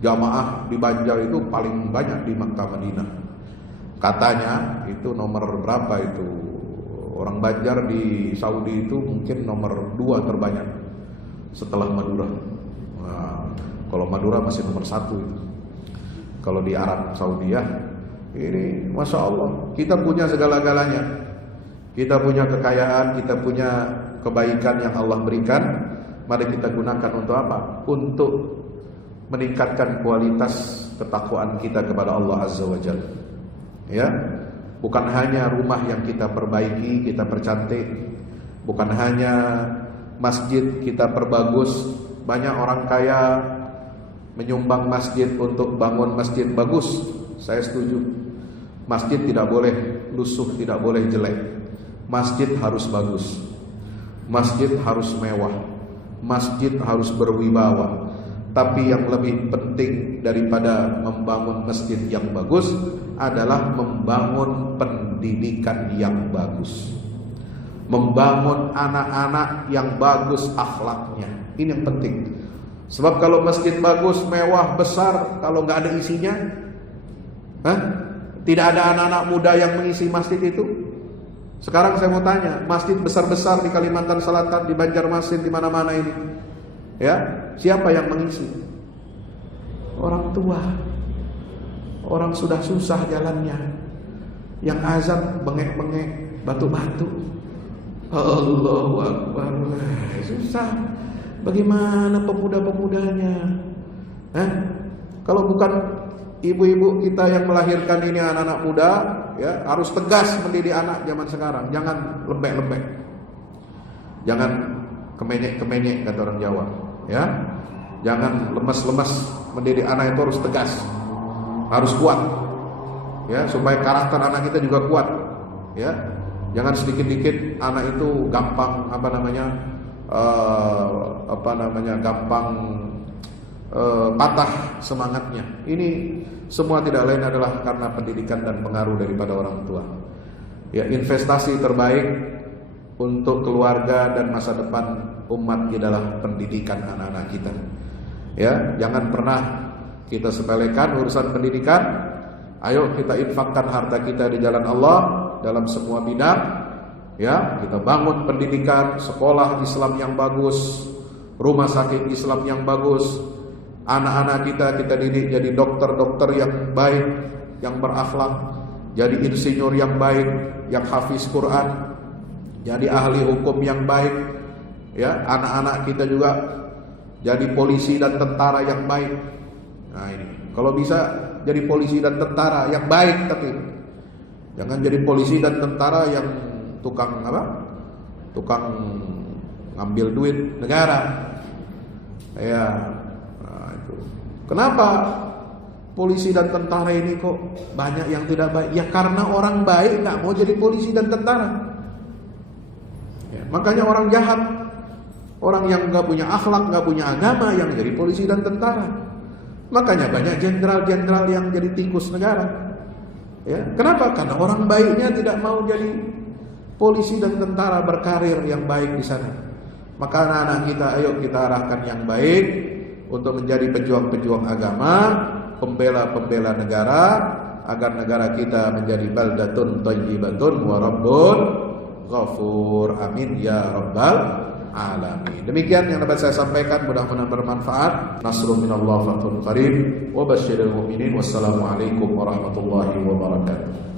jamaah di Banjar itu paling banyak di Mekah Madinah. Katanya itu nomor berapa itu? Orang Banjar di Saudi itu mungkin nomor 2 terbanyak setelah Madura. Kalau Madura masih nomor 1 itu. Kalau di Arab Saudi ya, ini Masya Allah, kita punya segala-galanya. Kita punya kekayaan, kita punya kebaikan yang Allah berikan. Mari kita gunakan untuk apa? Untuk meningkatkan kualitas ketakwaan kita kepada Allah Azza wa Jalla. Ya, bukan hanya rumah yang kita perbaiki, kita percantik, bukan hanya masjid kita perbagus. Banyak orang kaya menyumbang masjid untuk bangun masjid bagus. Saya setuju. Masjid tidak boleh lusuh, tidak boleh jelek. Masjid harus bagus. Masjid harus mewah. Masjid harus berwibawa. Tapi yang lebih penting daripada membangun masjid yang bagus adalah membangun pendidikan yang bagus, membangun anak-anak yang bagus akhlaknya. Ini yang penting. Sebab kalau masjid bagus, mewah, besar, kalau nggak ada isinya, tidak ada anak-anak muda yang mengisi masjid itu. Sekarang saya mau tanya, masjid besar-besar di Kalimantan Selatan, di Banjarmasin, di mana-mana ini, ya, siapa yang mengisi? Orang tua. Orang sudah susah jalannya. Yang azan bengek-bengek, batu-batu. Allahu Akbar. Susah. Bagaimana pemuda-pemudanya? Kalau bukan ibu-ibu kita yang melahirkan ini anak-anak muda, ya, harus tegas mendidik anak zaman sekarang. Jangan lembek-lembek. Jangan kemenyek-kemenyek kata orang Jawa, ya. Jangan lemes-lemes, mendidik anak itu harus tegas. Harus kuat. Ya, supaya karakter anak kita juga kuat, ya. Jangan sedikit-dikit anak itu gampang gampang patah semangatnya. Ini semua tidak lain adalah karena pendidikan dan pengaruh daripada orang tua. Ya, investasi terbaik untuk keluarga dan masa depan umat adalah pendidikan anak-anak kita. Ya, jangan pernah kita sepelekan urusan pendidikan. Ayo kita infakkan harta kita di jalan Allah dalam semua bidang. Ya, kita bangun pendidikan, sekolah Islam yang bagus, rumah sakit Islam yang bagus. Anak-anak kita didik jadi dokter-dokter yang baik, yang berakhlak, jadi insinyur yang baik, yang hafiz Quran, jadi ahli hukum yang baik. Ya, anak-anak kita juga jadi polisi dan tentara yang baik. Nah ini, kalau bisa jadi polisi dan tentara yang baik, tapi jangan jadi polisi dan tentara yang tukang ngambil duit negara. Ya, nah itu. Kenapa polisi dan tentara ini kok banyak yang tidak baik? Ya karena orang baik nggak mau jadi polisi dan tentara. Ya, makanya orang jahat, orang yang nggak punya akhlak, nggak punya agama yang jadi polisi dan tentara. Makanya banyak jenderal-jenderal yang jadi tikus negara. Ya, kenapa? Karena orang baiknya tidak mau jadi polisi dan tentara berkarir yang baik di sana. Maka anak-anak kita, ayo kita arahkan yang baik untuk menjadi pejuang-pejuang agama, pembela-pembela negara, agar negara kita menjadi baldatun thayyibatun wa rabbun ghafur. Amin ya rabbal alamin. Demikian yang dapat saya sampaikan, mudah-mudahan bermanfaat. Nasrun minallah fathun qarib wa basyiril mu'minin. Wassalamualaikum warahmatullahi wabarakatuh.